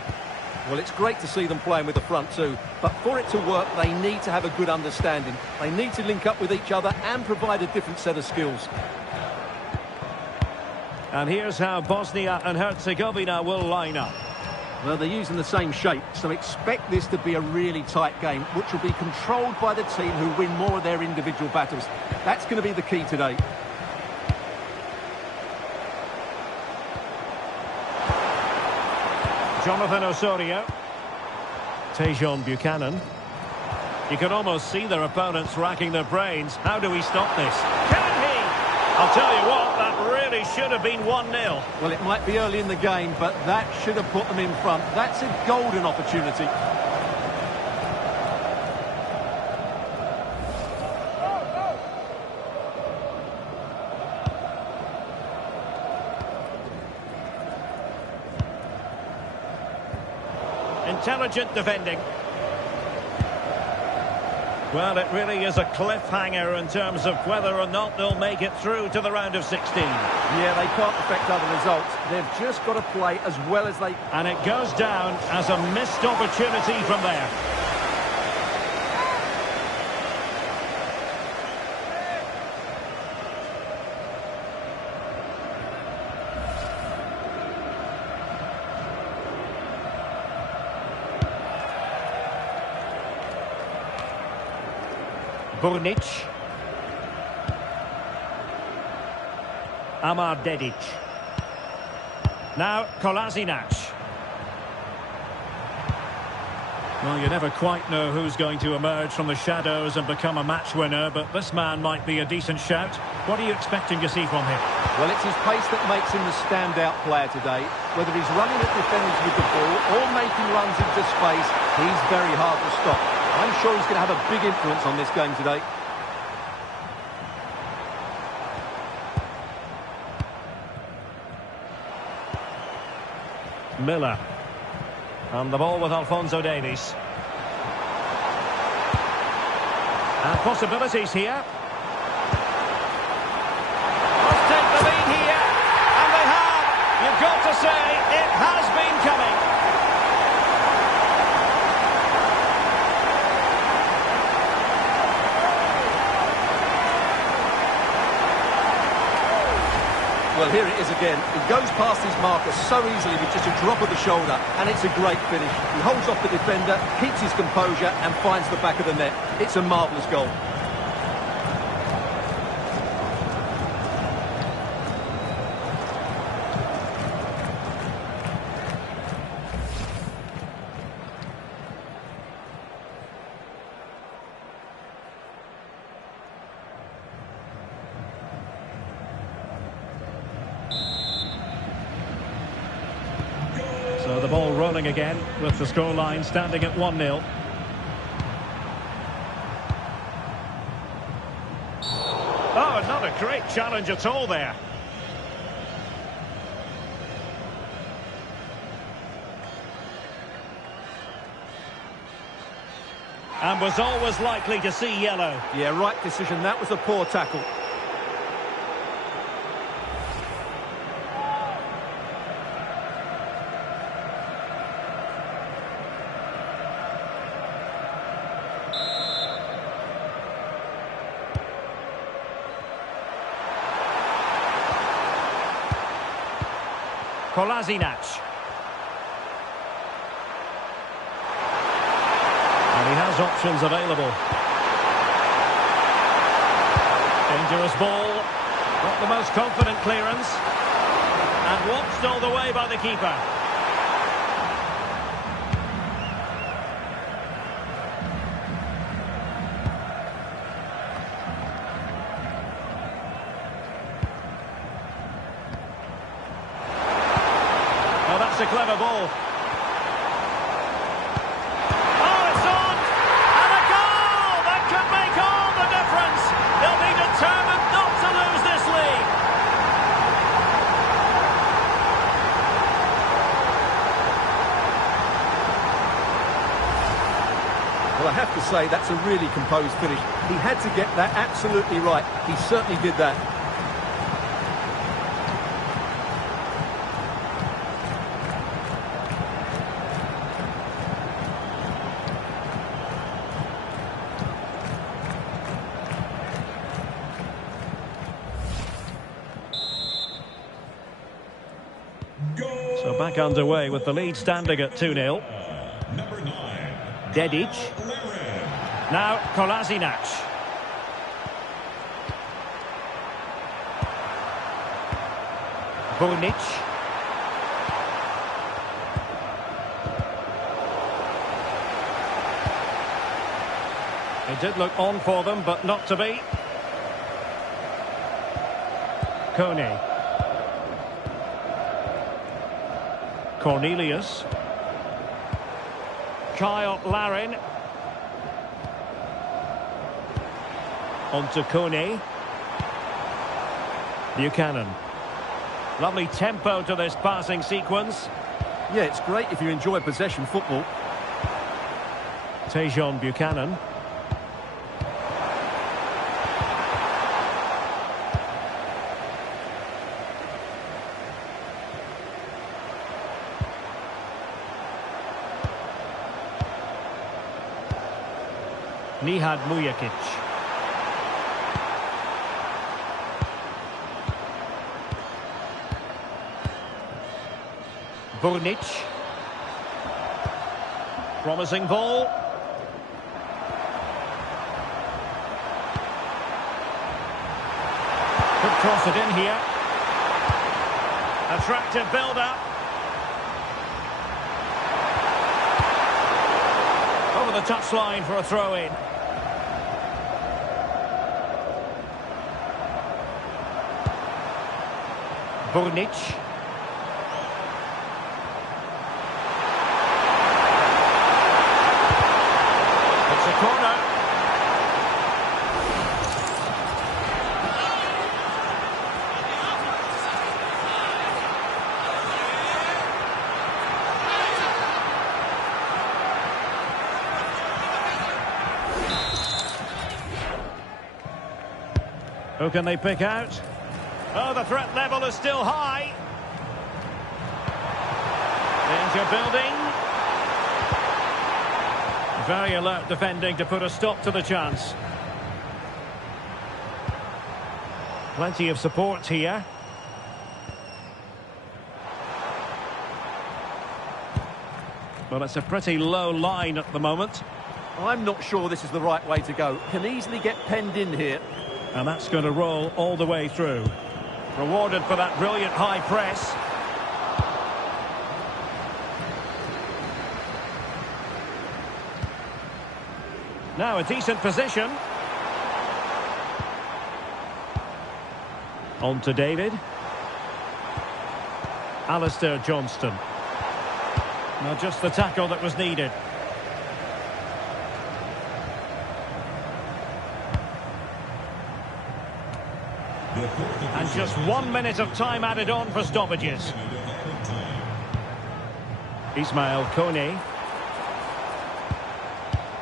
Well, it's great to see them playing with the front two, but for it to work, they need to have a good understanding. They need to link up with each other and provide a different set of skills. And here's how Bosnia and Herzegovina will line up. Well, they're using the same shape, so expect this to be a really tight game, which will be controlled by the team who win more of their individual battles. That's going to be the key today. Jonathan Osorio. Tejon Buchanan. You can almost see their opponents racking their brains. How do we stop this? Can he? I'll tell you what, that really should have been 1-0. Well, it might be early in the game, but that should have put them in front. That's a golden opportunity. Intelligent defending. Well, it really is a cliffhanger in terms of whether or not they'll make it through to the round of 16. Yeah, they can't affect other results. They've just got to play as well as they... And it goes down as a missed opportunity from there. Burnic. Amar Dedic. Now Kolasinac. Well, you never quite know who's going to emerge from the shadows and become a match winner, but this man might be a decent shout. What are you expecting to see from him? Well, it's his pace that makes him the standout player today. Whether he's running at defenders with the ball or making runs into space, he's very hard to stop. I'm sure he's going to have a big influence on this game today. Miller. And the ball with Alphonso Davies. And possibilities here. Must take the lead here. And they have. You've got to say, it has been coming. Well, here it is again. He goes past his marker so easily with just a drop of the shoulder, and it's a great finish. He holds off the defender, keeps his composure, and finds the back of the net. It's a marvellous goal. So the ball rolling again with the scoreline standing at 1-0. Oh, not a great challenge at all there. And was always likely to see yellow. Yeah, right decision. That was a poor tackle. Kolasinac. And he has options available. Dangerous ball. Not the most confident clearance. And watched all the way by the keeper. Oh, that's a clever ball. Oh, it's on! And a goal! That could make all the difference. They'll be determined not to lose this league. Well, I have to say, that's a really composed finish. He had to get that absolutely right. He certainly did that. So back underway with the lead standing at 2-0. Number 9. Dedic. Now Kolasinac. Bonic. It did look on for them, but not to be. Kone. Cornelius. Kyle Larin. On to Kone. Buchanan. Lovely tempo to this passing sequence. Yeah, it's great if you enjoy possession football. Tejon Buchanan. Nihad Mujakic. Burnic. Promising ball. Could cross it in here. Attractive build-up. over the touchline for a throw-in. Burnic. It's a corner. Who can they pick out? Oh, the threat level is still high. Danger building. Very alert defending to put a stop to the chance. Plenty of support here. Well, it's a pretty low line at the moment. I'm not sure this is the right way to go. Can easily get penned in here. And that's going to roll all the way through. Rewarded for that brilliant high press. Now a decent position. On to David. Alistair Johnston. Now just the tackle that was needed. And just 1 minute of time added on for stoppages. Ismail Kone.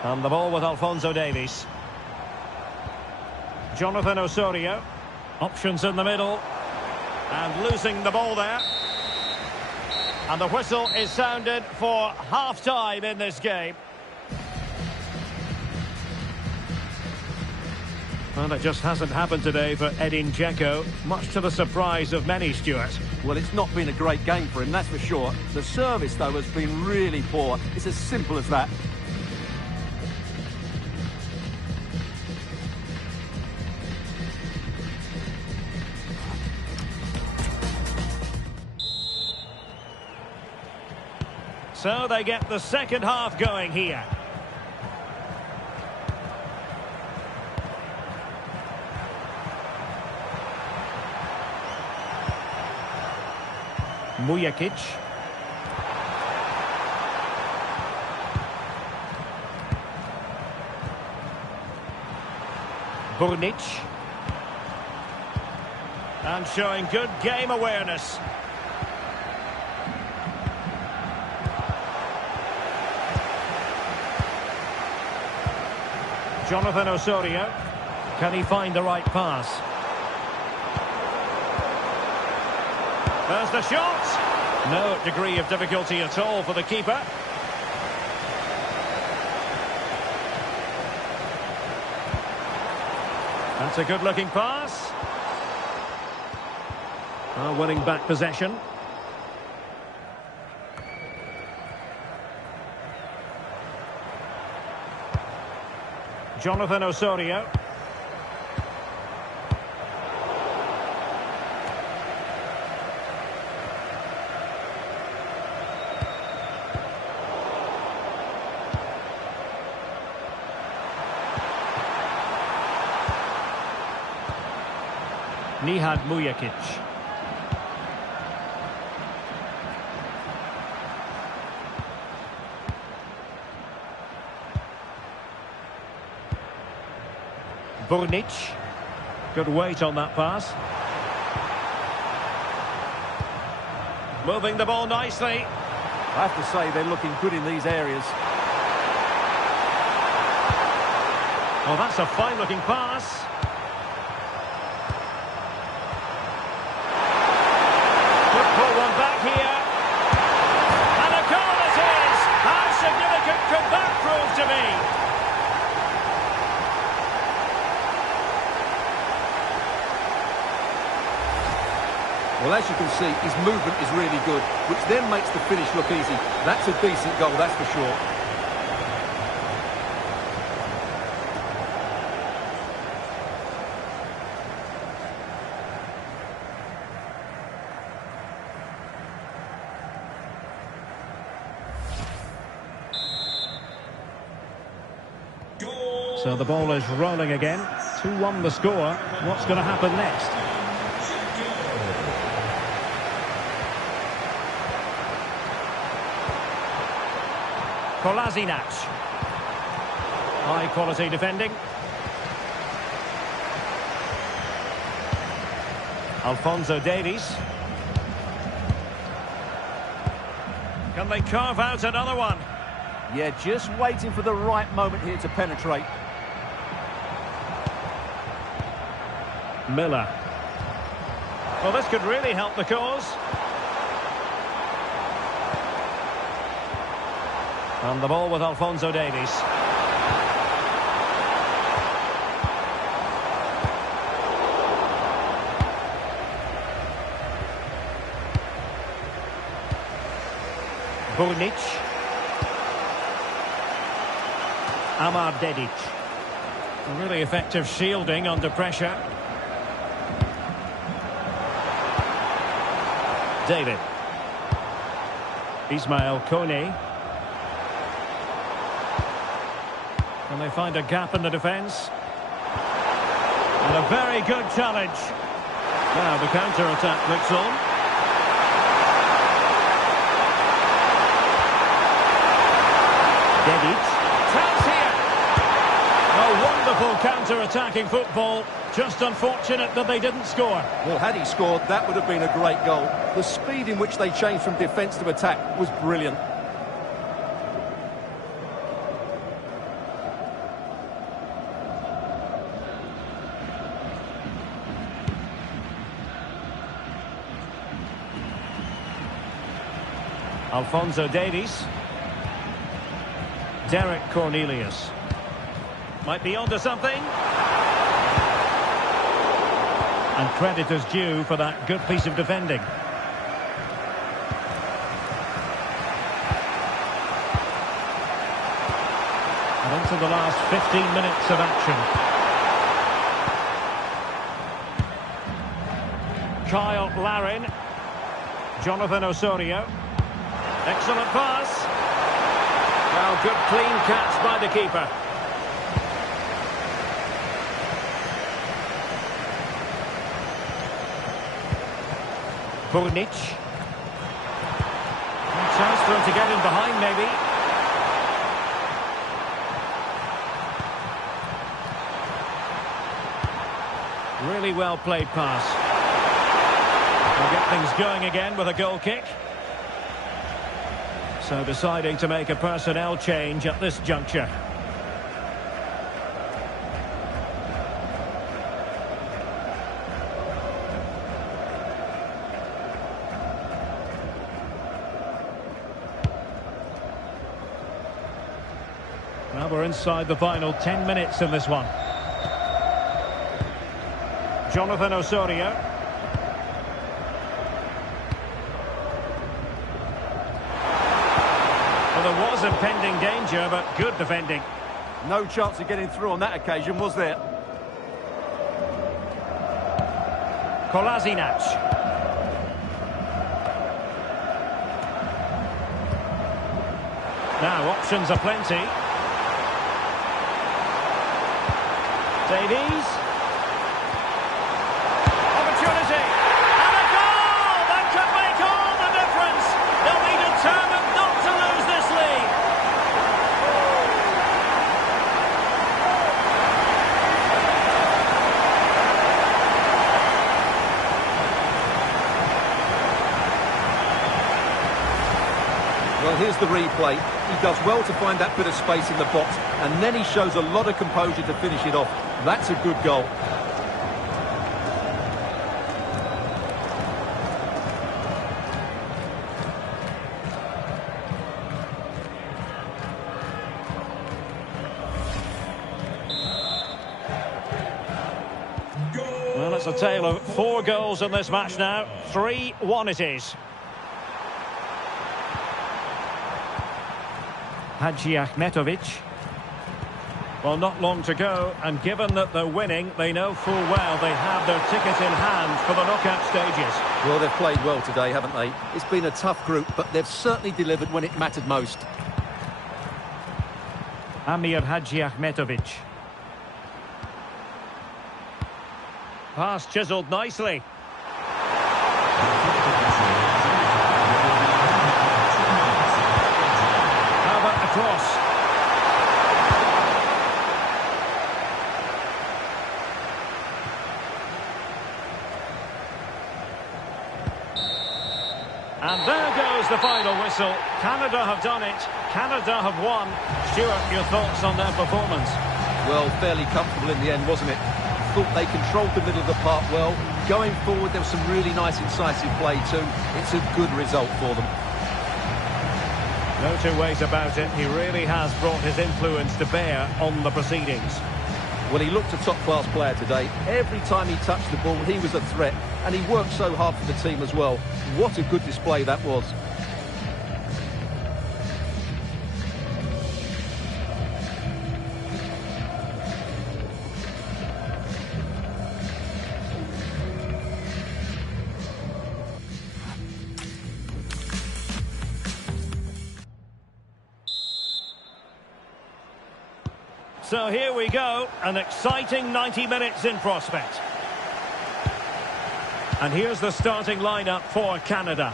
And the ball with Alphonso Davies. Jonathan Osorio. Options in the middle. And losing the ball there. And the whistle is sounded for half-time in this game. Well, it just hasn't happened today for Edin Dzeko, much to the surprise of many, Stuart. Well, it's not been a great game for him, that's for sure. The service, though, has been really poor. It's as simple as that. So they get the second half going here. Mujakic. Burnic. And showing good game awareness. Jonathan Osorio. Can he find the right pass? There's the shot. No degree of difficulty at all for the keeper. That's a good-looking pass. Winning back possession. Jonathan Osorio. Nihad Mujakic. Burnic. Good weight on that pass. Moving the ball nicely. I have to say they're looking good in these areas. Oh, that's a fine-looking pass. Could pull one back here. And a goal it is! How significant could that prove to be? Well, as you can see, his movement is really good, which then makes the finish look easy. That's a decent goal, that's for sure. So the ball is rolling again. 2-1 the score. What's going to happen next? Kolasinac. High quality defending. Alphonso Davies. Can they carve out another one? Yeah, just waiting for the right moment here to penetrate. Miller. Well, this could really help the cause. And the ball with Alphonso Davies. Burnic. Amar Dedic. Really effective shielding under pressure. David. Ismail Kone. Can they find a gap in the defence? And a very good challenge. Now the counter-attack looks on. Dedic. Chance here. A wonderful counter-attacking football. Just unfortunate that they didn't score. Well, had he scored, that would have been a great goal. The speed in which they changed from defence to attack was brilliant. Alphonso Davies. Derek Cornelius. Might be onto something. And credit is due for that good piece of defending. And into the last 15 minutes of action. Kyle Larin. Jonathan Osorio. Excellent pass. Well, good clean catch by the keeper. Burnic. A chance for him to get in behind, maybe. Really well played pass. We'll get things going again with a goal kick. So deciding to make a personnel change at this juncture. Now we're inside the final 10 minutes in this one. Jonathan Osorio. Well, there was impending danger, but good defending. No chance of getting through on that occasion, was there? Kolasinac. Now, options are plenty. Davies. Opportunity. And a goal! That could make all the difference. They'll be determined not to lose this lead. Well, here's the replay. He does well to find that bit of space in the box, and then he shows a lot of composure to finish it off. That's a good goal. Well, it's a tale of 4 goals in this match now. 3-1 it is. Hadžiahmetović. Well, not long to go, and given that they're winning, they know full well they have their ticket in hand for the knockout stages. Well, they've played well today, haven't they? It's been a tough group, but they've certainly delivered when it mattered most. Amir Hadžiahmetović. Pass chiselled nicely. How about the cross? And there goes the final whistle. Canada have done it. Canada have won. Stuart, your thoughts on their performance? Well, fairly comfortable in the end, wasn't it? Thought they controlled the middle of the park well. Going forward, there was some really nice incisive play too. It's a good result for them. No two ways about it. He really has brought his influence to bear on the proceedings. Well, he looked a top-class player today. Every time he touched the ball, he was a threat. And he worked so hard for the team as well. What a good display that was. So here we go, an exciting 90 minutes in prospect. And here's the starting lineup for Canada.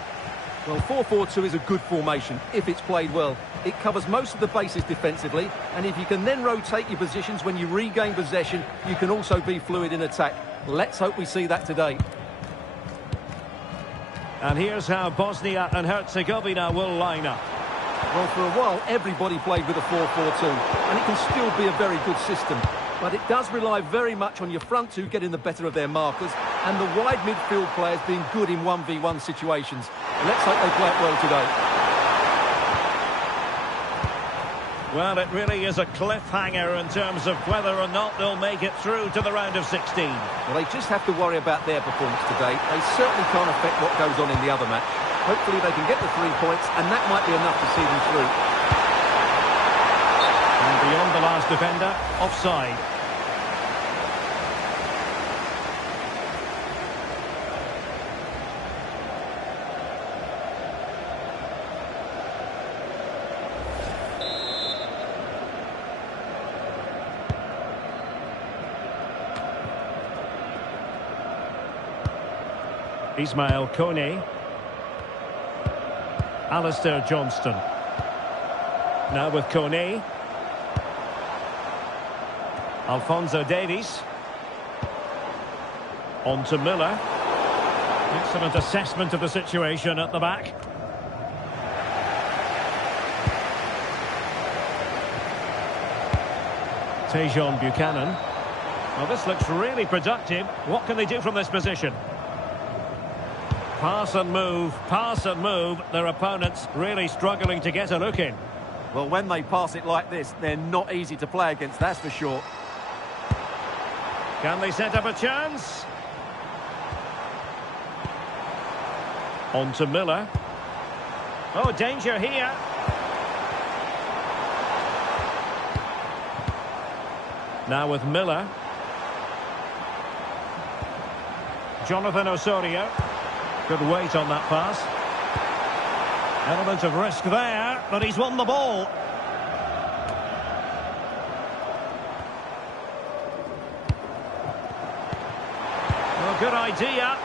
Well, 4-4-2 is a good formation if it's played well. It covers most of the bases defensively, and if you can then rotate your positions when you regain possession, you can also be fluid in attack. Let's hope we see that today. And here's how Bosnia and Herzegovina will line up. Well, for a while, everybody played with a 4-4-2, and it can still be a very good system. But it does rely very much on your front two getting the better of their markers, and the wide midfield players being good in 1v1 situations. Let's hope they play it well today. Well, it really is a cliffhanger in terms of whether or not they'll make it through to the round of 16. Well, they just have to worry about their performance today. They certainly can't affect what goes on in the other match. Hopefully they can get the 3 points, and that might be enough to see them through. And beyond the last defender, offside. Ismail Kone. Alistair Johnston. Now with Kone. Alphonso Davies. On to Miller. Excellent assessment of the situation at the back. Tejon Buchanan. Well, this looks really productive. What can they do from this position? Pass and move, pass and move. Their opponents really struggling to get a look in. Well, when they pass it like this, they're not easy to play against, that's for sure. Can they set up a chance? On to Miller. Oh, danger here. Now with Miller. Jonathan Osorio. Good weight on that pass. Element of risk there, but he's won the ball. Well, good idea.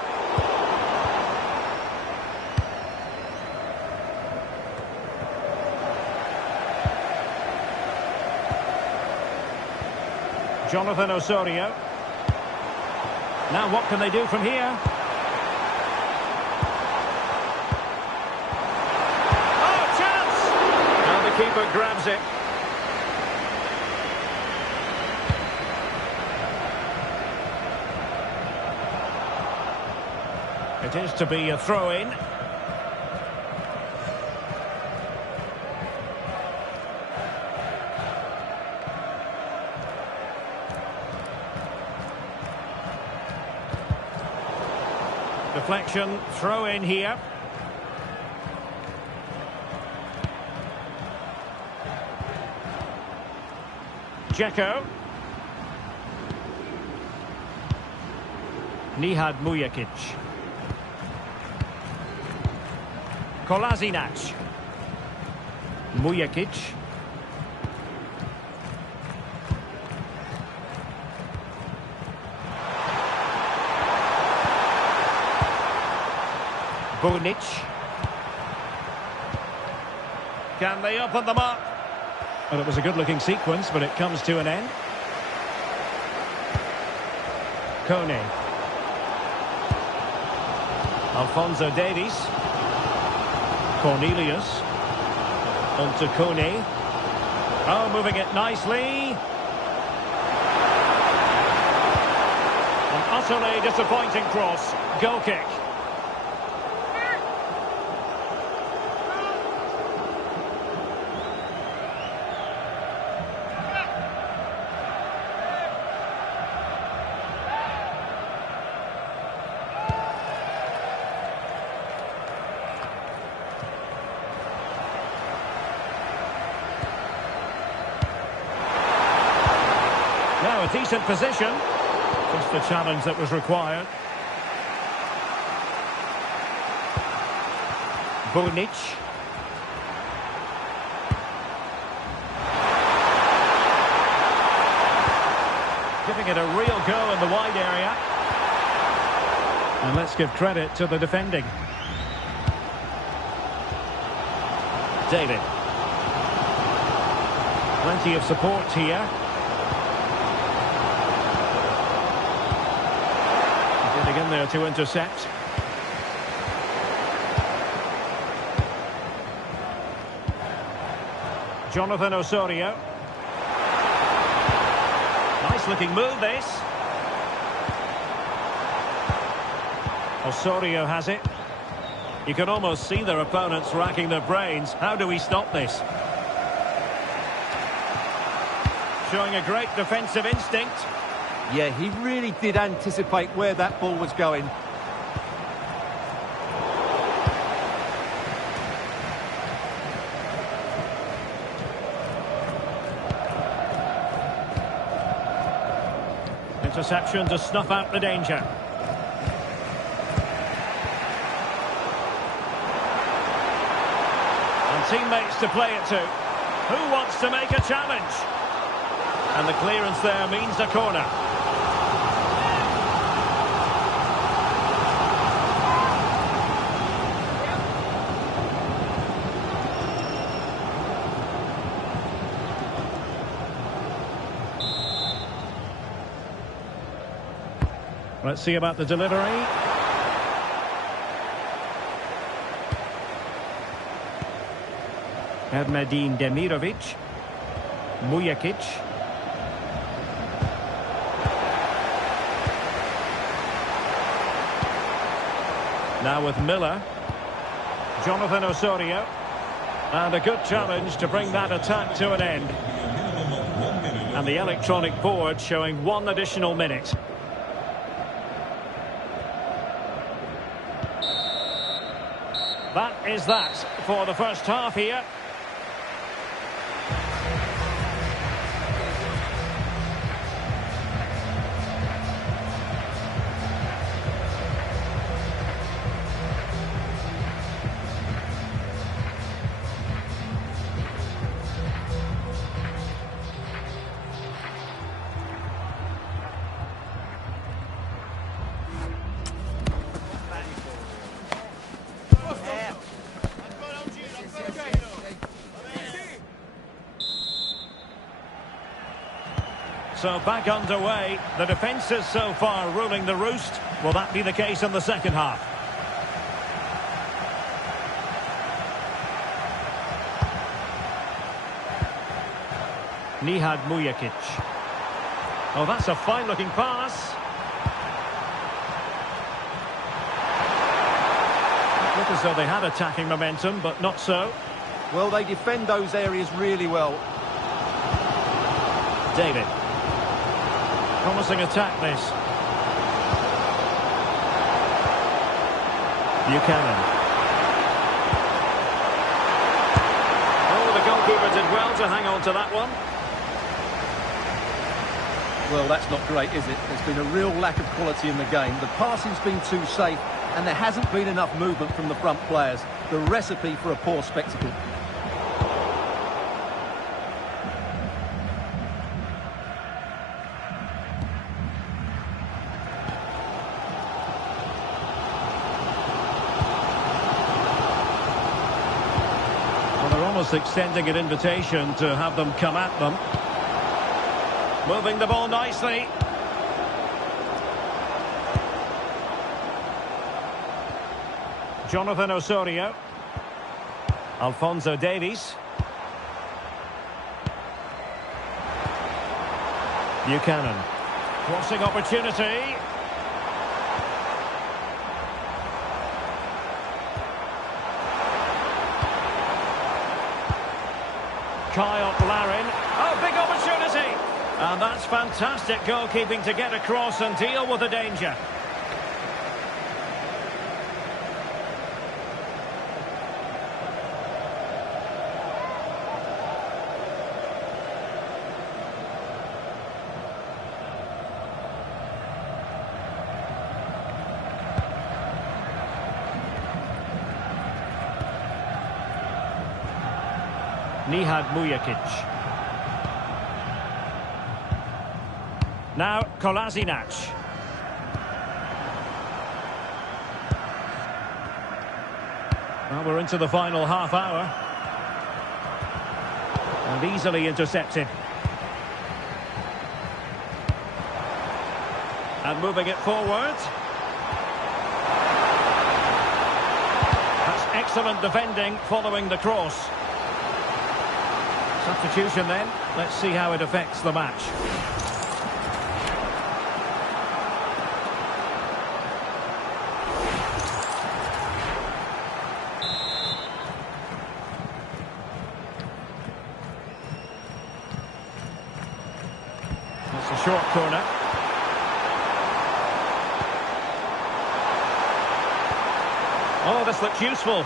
Jonathan Osorio. Now what can they do from here? Keeper grabs it. It is to be a throw-in. Deflection, throw-in here. Dzeko. Nihad Mujakic. Kolasinac. Mujakic. Burnic. Can they open them up? Well, it was a good-looking sequence, but it comes to an end. Kone. Alphonso Davies. Cornelius. On to Kone. Oh, moving it nicely. An utterly disappointing cross. Goal kick. Now a decent position. Just the challenge that was required. Burnic. Giving it a real go in the wide area. And let's give credit to the defending. David. Plenty of support here. Getting in there to intercept. Jonathan Osorio. Nice looking move this. Osorio has it. You can almost see their opponents racking their brains. How do we stop this? Showing a great defensive instinct. Yeah, he really did anticipate where that ball was going. Interception to snuff out the danger. And teammates to play it to. Who wants to make a challenge? And the clearance there means a corner. Let's see about the delivery. Erdmedin Demirovic. Mujakic. Now with Miller. Jonathan Osorio. And a good challenge to bring that attack to an end. And the electronic board showing 1 additional minute. That is that for the first half here. So back underway. The defence is so far ruling the roost. Will that be the case in the second half? Nihad Mujakic. Oh, that's a fine-looking pass. It looked as though they had attacking momentum, but not so. Well, they defend those areas really well. David. Promising attack, this. Buchanan. Oh, the goalkeeper did well to hang on to that one. Well, that's not great, is it? There's been a real lack of quality in the game. The passing's been too safe, and there hasn't been enough movement from the front players. The recipe for a poor spectacle. almost extending an invitation to have them come at them. Moving the ball nicely. Jonathan Osorio. Alphonso Davies. Buchanan. Crossing opportunity. Kyle Larin. Oh, big opportunity. And that's fantastic goalkeeping to get across and deal with the danger. Nihad Mujakic. Now Kolasinac. Well, we're into the final half hour. And easily intercepted. And moving it forward. That's excellent defending following the cross. Substitution then. Let's see how it affects the match. That's a short corner. Oh, this looks useful.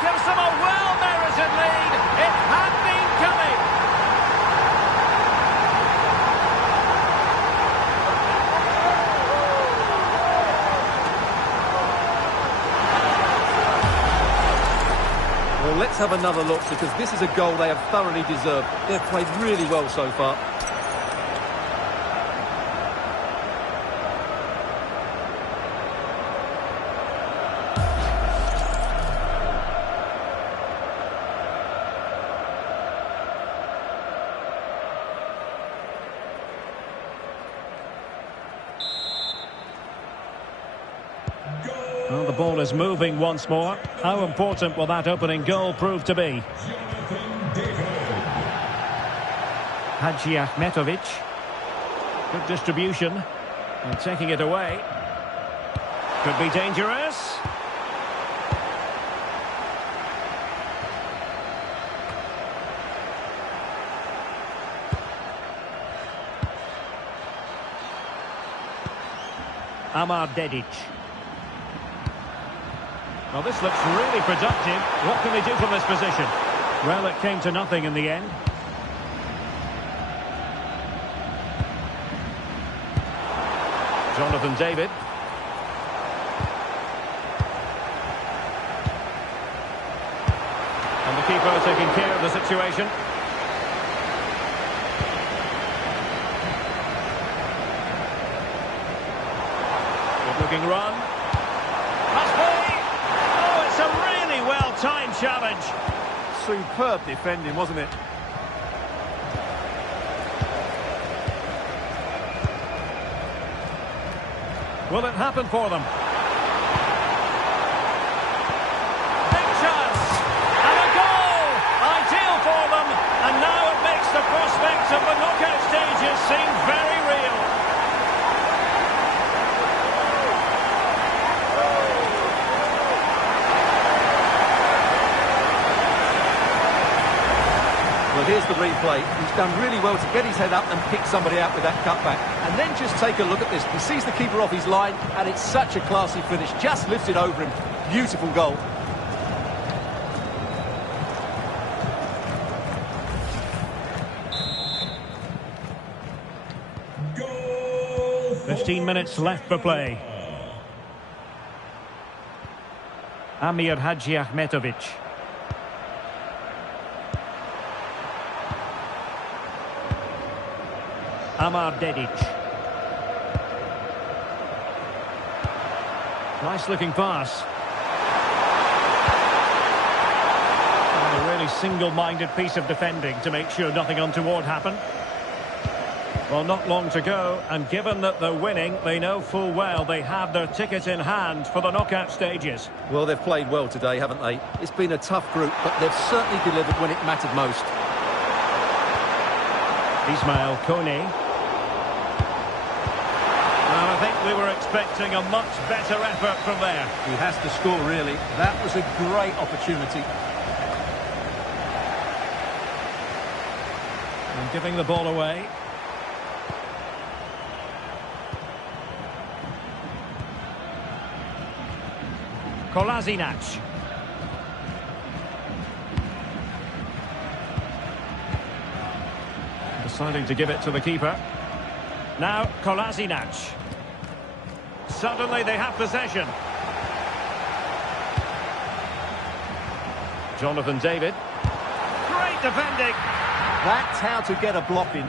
Gives them a well-merited lead. It had been coming. Well, let's have another look because this is a goal they have thoroughly deserved. They've played really well so far. Well, the ball is moving once more. How important will that opening goal prove to be? Hadji Ahmetovic. Good distribution. And taking it away. Could be dangerous. Amar Dedic. Well, this looks really productive. What can they do from this position? Well, it came to nothing in the end. Jonathan David. And the keeper taking care of the situation. Good looking run. Must be. Oh, it's a really well-timed challenge. Superb defending, wasn't it? Will it happen for them? Big chance! And a goal! Ideal for them! And now it makes the prospect of the knockout stages seem very real. Well, here's the replay. He's done really well to get his head up and pick somebody out with that cutback. And then just take a look at this. He sees the keeper off his line, and it's such a classy finish. Just lifts it over him. Beautiful goal. Goal! 15 minutes left for play. Amir Hadji Ahmetovic. Amar Dedic. Nice looking pass. really single-minded piece of defending to make sure nothing untoward happened. Well, not long to go, and given that they're winning, they know full well they have their ticket in hand for the knockout stages. Well, they've played well today, haven't they? It's been a tough group, but they've certainly delivered when it mattered most. Ismail Kone. Well, I think we were expecting a much better effort from there. He has to score, really. That was a great opportunity. And giving the ball away. Kolasinac. Deciding to give it to the keeper. Now Kolasinac. Suddenly they have possession. Jonathan David. Great defending. That's how to get a block in.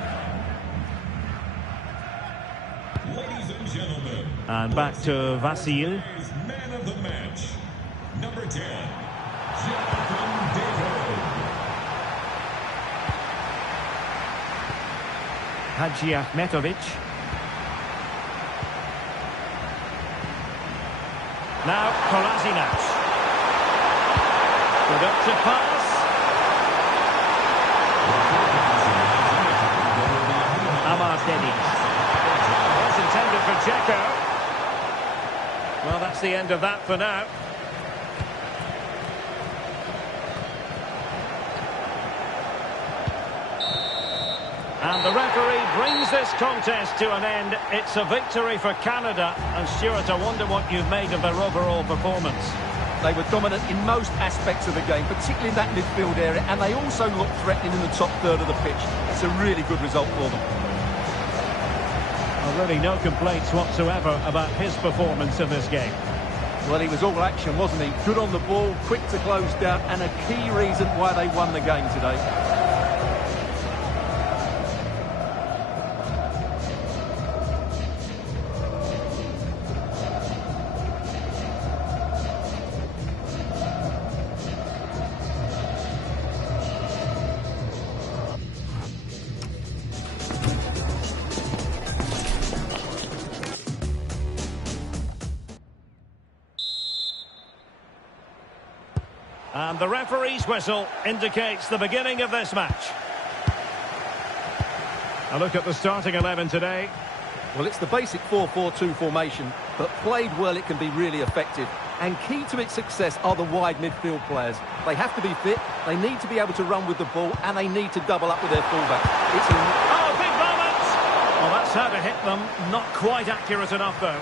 Ladies and gentlemen. And back to Vasil. Man of the match. Number 10. Jonathan David. Hadji Ahmetovic. Now Kolasinac. Productive pass. Amar Dedic. That's intended for Dzeko. Well, that's the end of that for now. And the referee brings this contest to an end. It's a victory for Canada. And Stuart, I wonder what you've made of their overall performance. They were dominant in most aspects of the game, particularly in that midfield area, and they also looked threatening in the top third of the pitch. It's a really good result for them. Well, really no complaints whatsoever about his performance in this game. Well, he was all action, wasn't he? Good on the ball, quick to close down, and a key reason why they won the game today. And the referee's whistle indicates the beginning of this match. A look at the starting 11 today. Well, it's the basic 4-4-2 formation, but played well it can be really effective. And key to its success are the wide midfield players. They have to be fit, they need to be able to run with the ball, and they need to double up with their fullback. Oh, big moment! Well, that's how to hit them. Not quite accurate enough, though.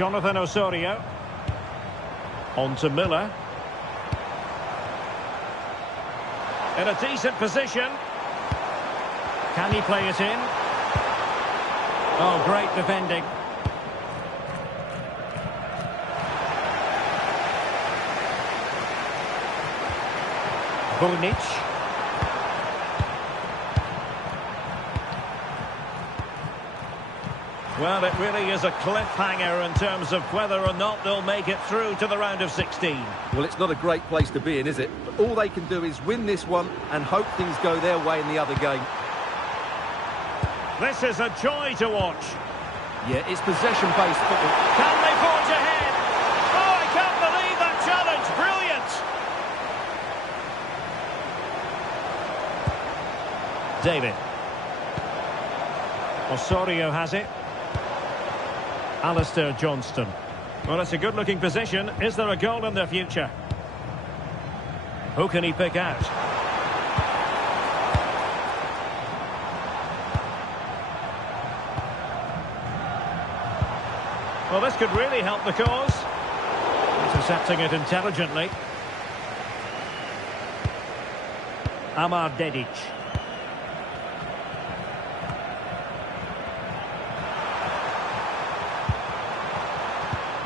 Jonathan Osorio. On to Miller. In a decent position. Can he play it in? Oh, great defending. Bunic. Well, it really is a cliffhanger in terms of whether or not they'll make it through to the round of 16. Well, it's not a great place to be in, is it? But all they can do is win this one and hope things go their way in the other game. This is a joy to watch. Yeah, it's possession-based football. Can they forge ahead? Oh, I can't believe that challenge. Brilliant. David. Osorio has it. Alistair Johnston. Well, it's a good-looking position. Is there a goal in their future? Who can he pick out? Well, this could really help the cause. Intercepting it intelligently. Amar Dedic.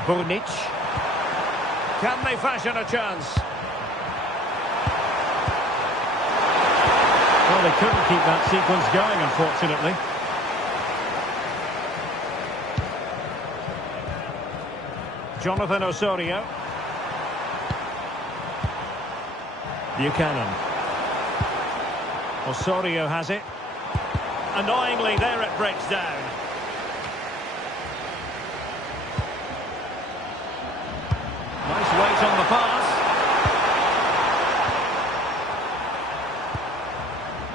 Burnic. Can they fashion a chance? Well, they couldn't keep that sequence going, unfortunately. Jonathan Osorio. Buchanan. Osorio has it. Annoyingly, there it breaks down. Nice weight on the pass.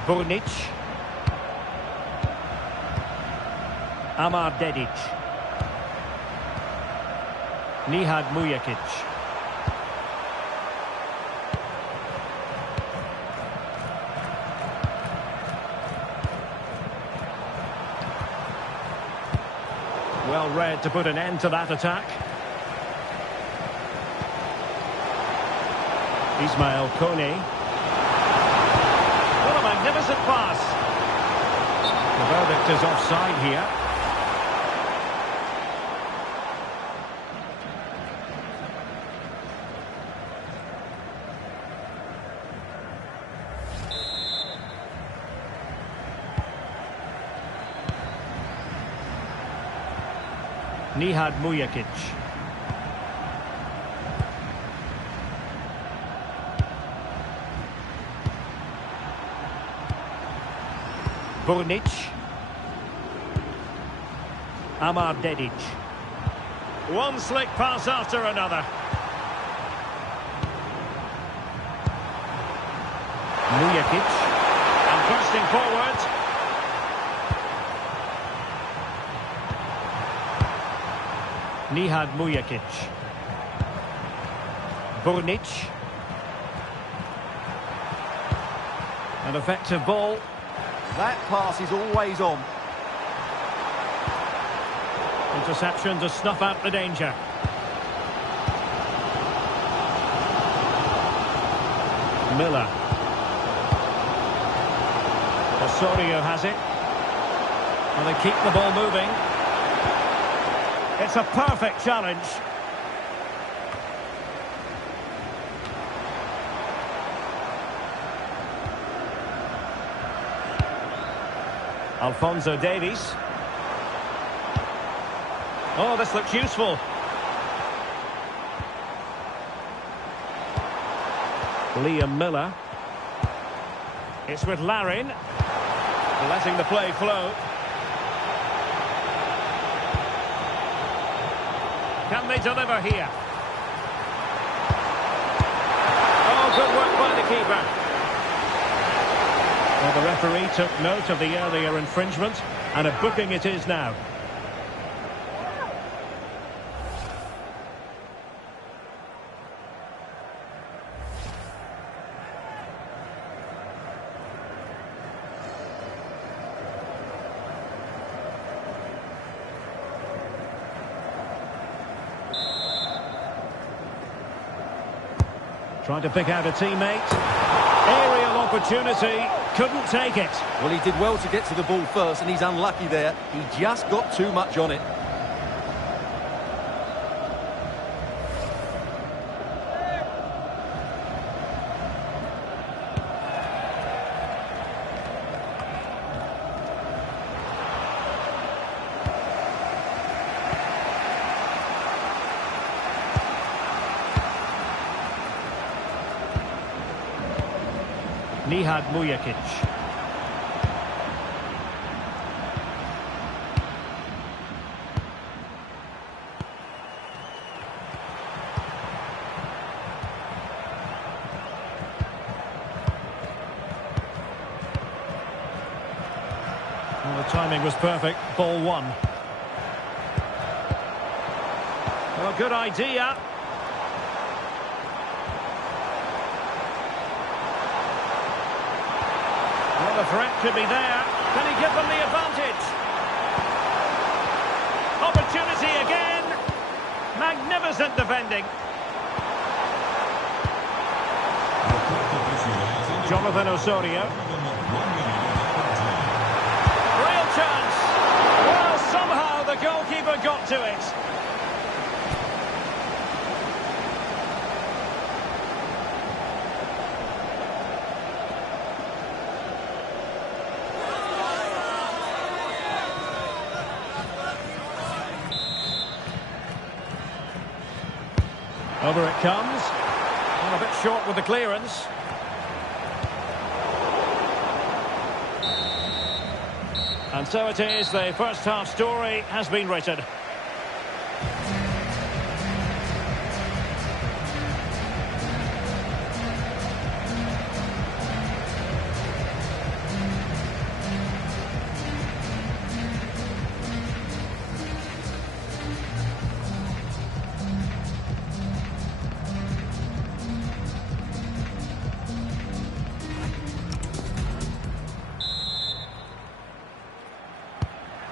Burnic. Amar Dedic. Nihad Mujakic. Well read to put an end to that attack. Ismail Kone. What a magnificent pass. The verdict is offside here. Nihad Mujakic. Burnic. Amar Dedic. One slick pass after another. Mujakic. And bursting forward. Nihad Mujakic. Burnic. An effective ball. That pass is always on. Interception to snuff out the danger. Miller. Osorio has it. And they keep the ball moving. It's a perfect challenge. Alphonso Davies. Oh, this looks useful. Liam Miller. It's with Larin. Letting the play flow. Can they deliver here? Oh, good work by the keeper. Well, the referee took note of the earlier infringement, and a booking it is now. Trying to pick out a teammate. Aerial opportunity. Couldn't take it. Well, he did well to get to the ball first, and he's unlucky there. He just got too much on it. Nihad Mujakic. Well, the timing was perfect. Ball one. Well, good idea. Well, the threat could be there. Can he give them the advantage? Opportunity again. Magnificent defending. Jonathan Osorio. Real chance. Well, somehow the goalkeeper got to it. Over it comes. And a bit short with the clearance. And so it is, the first half story has been written.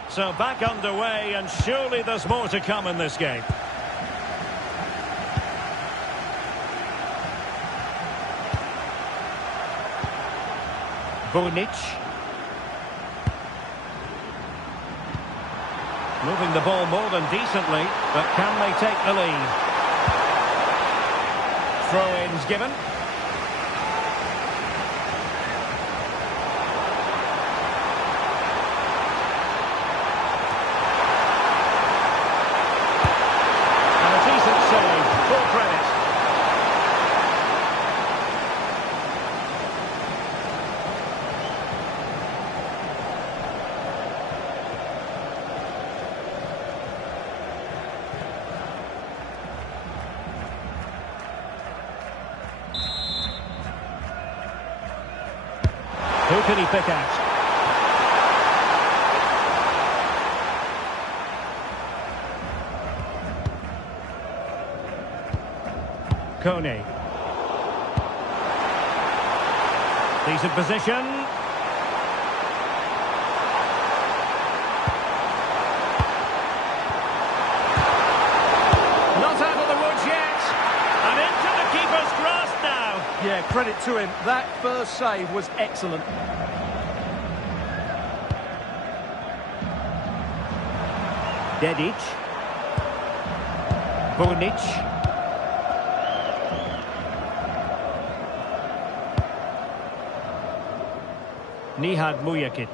So back underway, and surely there's more to come in this game. Bonic. Moving the ball more than decently, but can they take the lead? Throw-ins given. Who can he pick out? Kone. Decent position. Not out of the woods yet. And into the keeper's grasp now. Yeah, credit to him. That first save was excellent. Dedic. Bonic. Nihad Mujakic.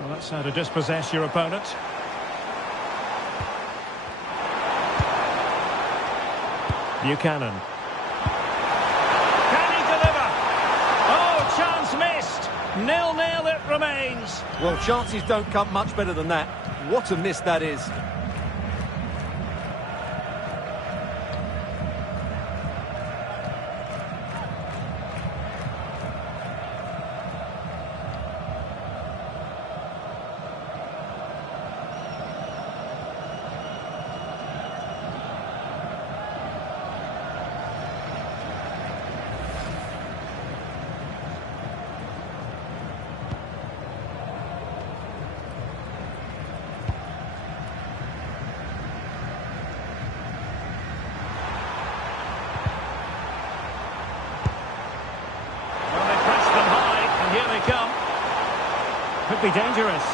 Well, that's how to dispossess your opponent. Buchanan. Can he deliver? Oh, chance missed. 0-0 it remains. Well, chances don't come much better than that. What a miss that is. Could be dangerous.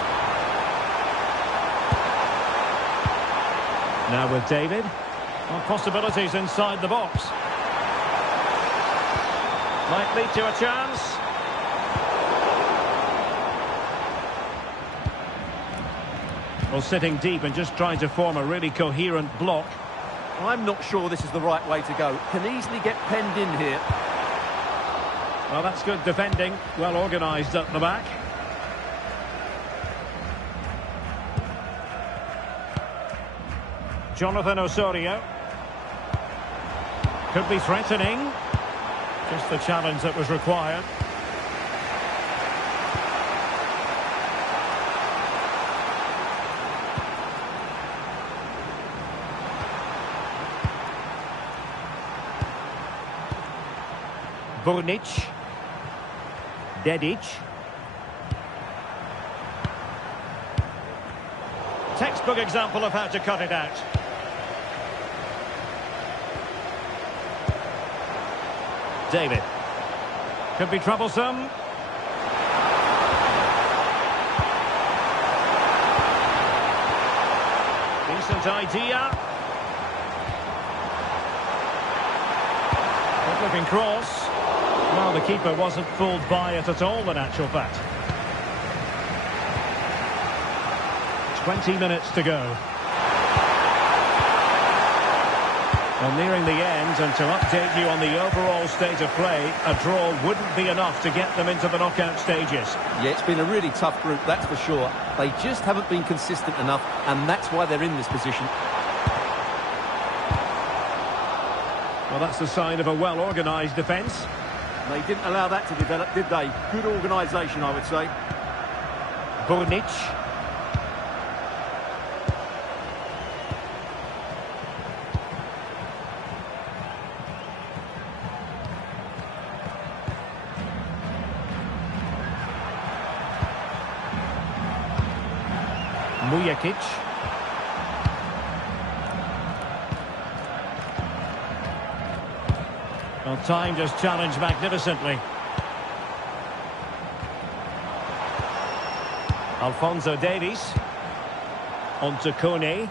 Now with David. Well, possibilities inside the box. Might lead to a chance. Well, sitting deep and just trying to form a really coherent block. I'm not sure this is the right way to go. Can easily get penned in here. Well, that's good defending. Well organised at the back. Jonathan Osorio. Could be threatening. Just the challenge that was required. Bonic. Dedic. Textbook example of how to cut it out. David. Could be troublesome. Decent idea. Good looking cross. Well, the keeper wasn't fooled by it at all, in actual fact. 20 minutes to go. Well, nearing the end, and to update you on the overall state of play, a draw wouldn't be enough to get them into the knockout stages. Yeah, it's been a really tough group, that's for sure. They just haven't been consistent enough, and that's why they're in this position. Well, that's the sign of a well-organised defence. They didn't allow that to develop, did they? Good organisation, I would say. Burnic. Mujakic. Well, time just challenged magnificently. Alphonso Davies. On to Kone.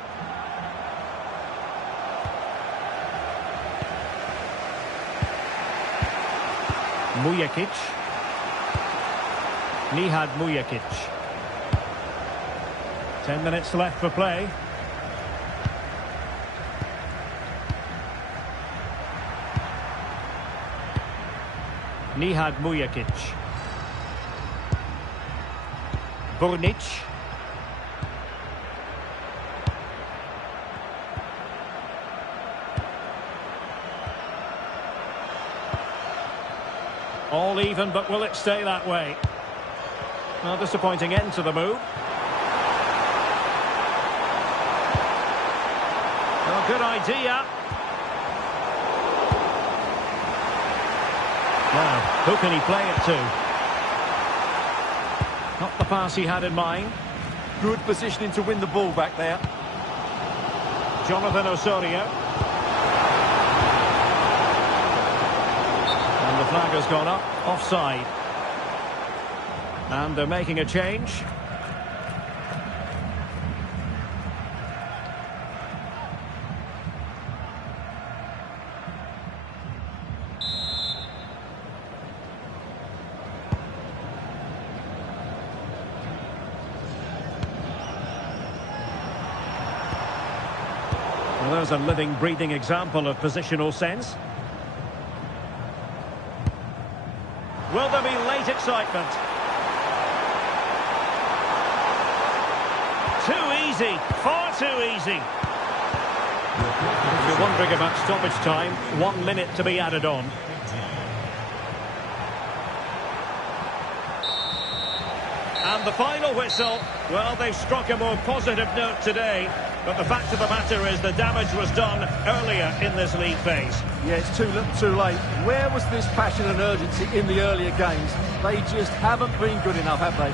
Mujakic. Nihad Mujakic. 10 minutes left for play. Nihad Mujakic. Burnic. All even, but will it stay that way? Well, disappointing end to the move. Well, good idea. Now, who can he play it to? Not the pass he had in mind. Good positioning to win the ball back there. Jonathan Osorio. And the flag has gone up, offside. And they're making a change. Well, there's a living, breathing example of positional sense. Will there be late excitement? Too easy, far too easy. If you're wondering about stoppage time, 1 minute to be added on. And the final whistle, well, they've struck a more positive note today, but the fact of the matter is the damage was done earlier in this league phase. Yeah, it's too little too late. Where was this passion and urgency in the earlier games? They just haven't been good enough, have they?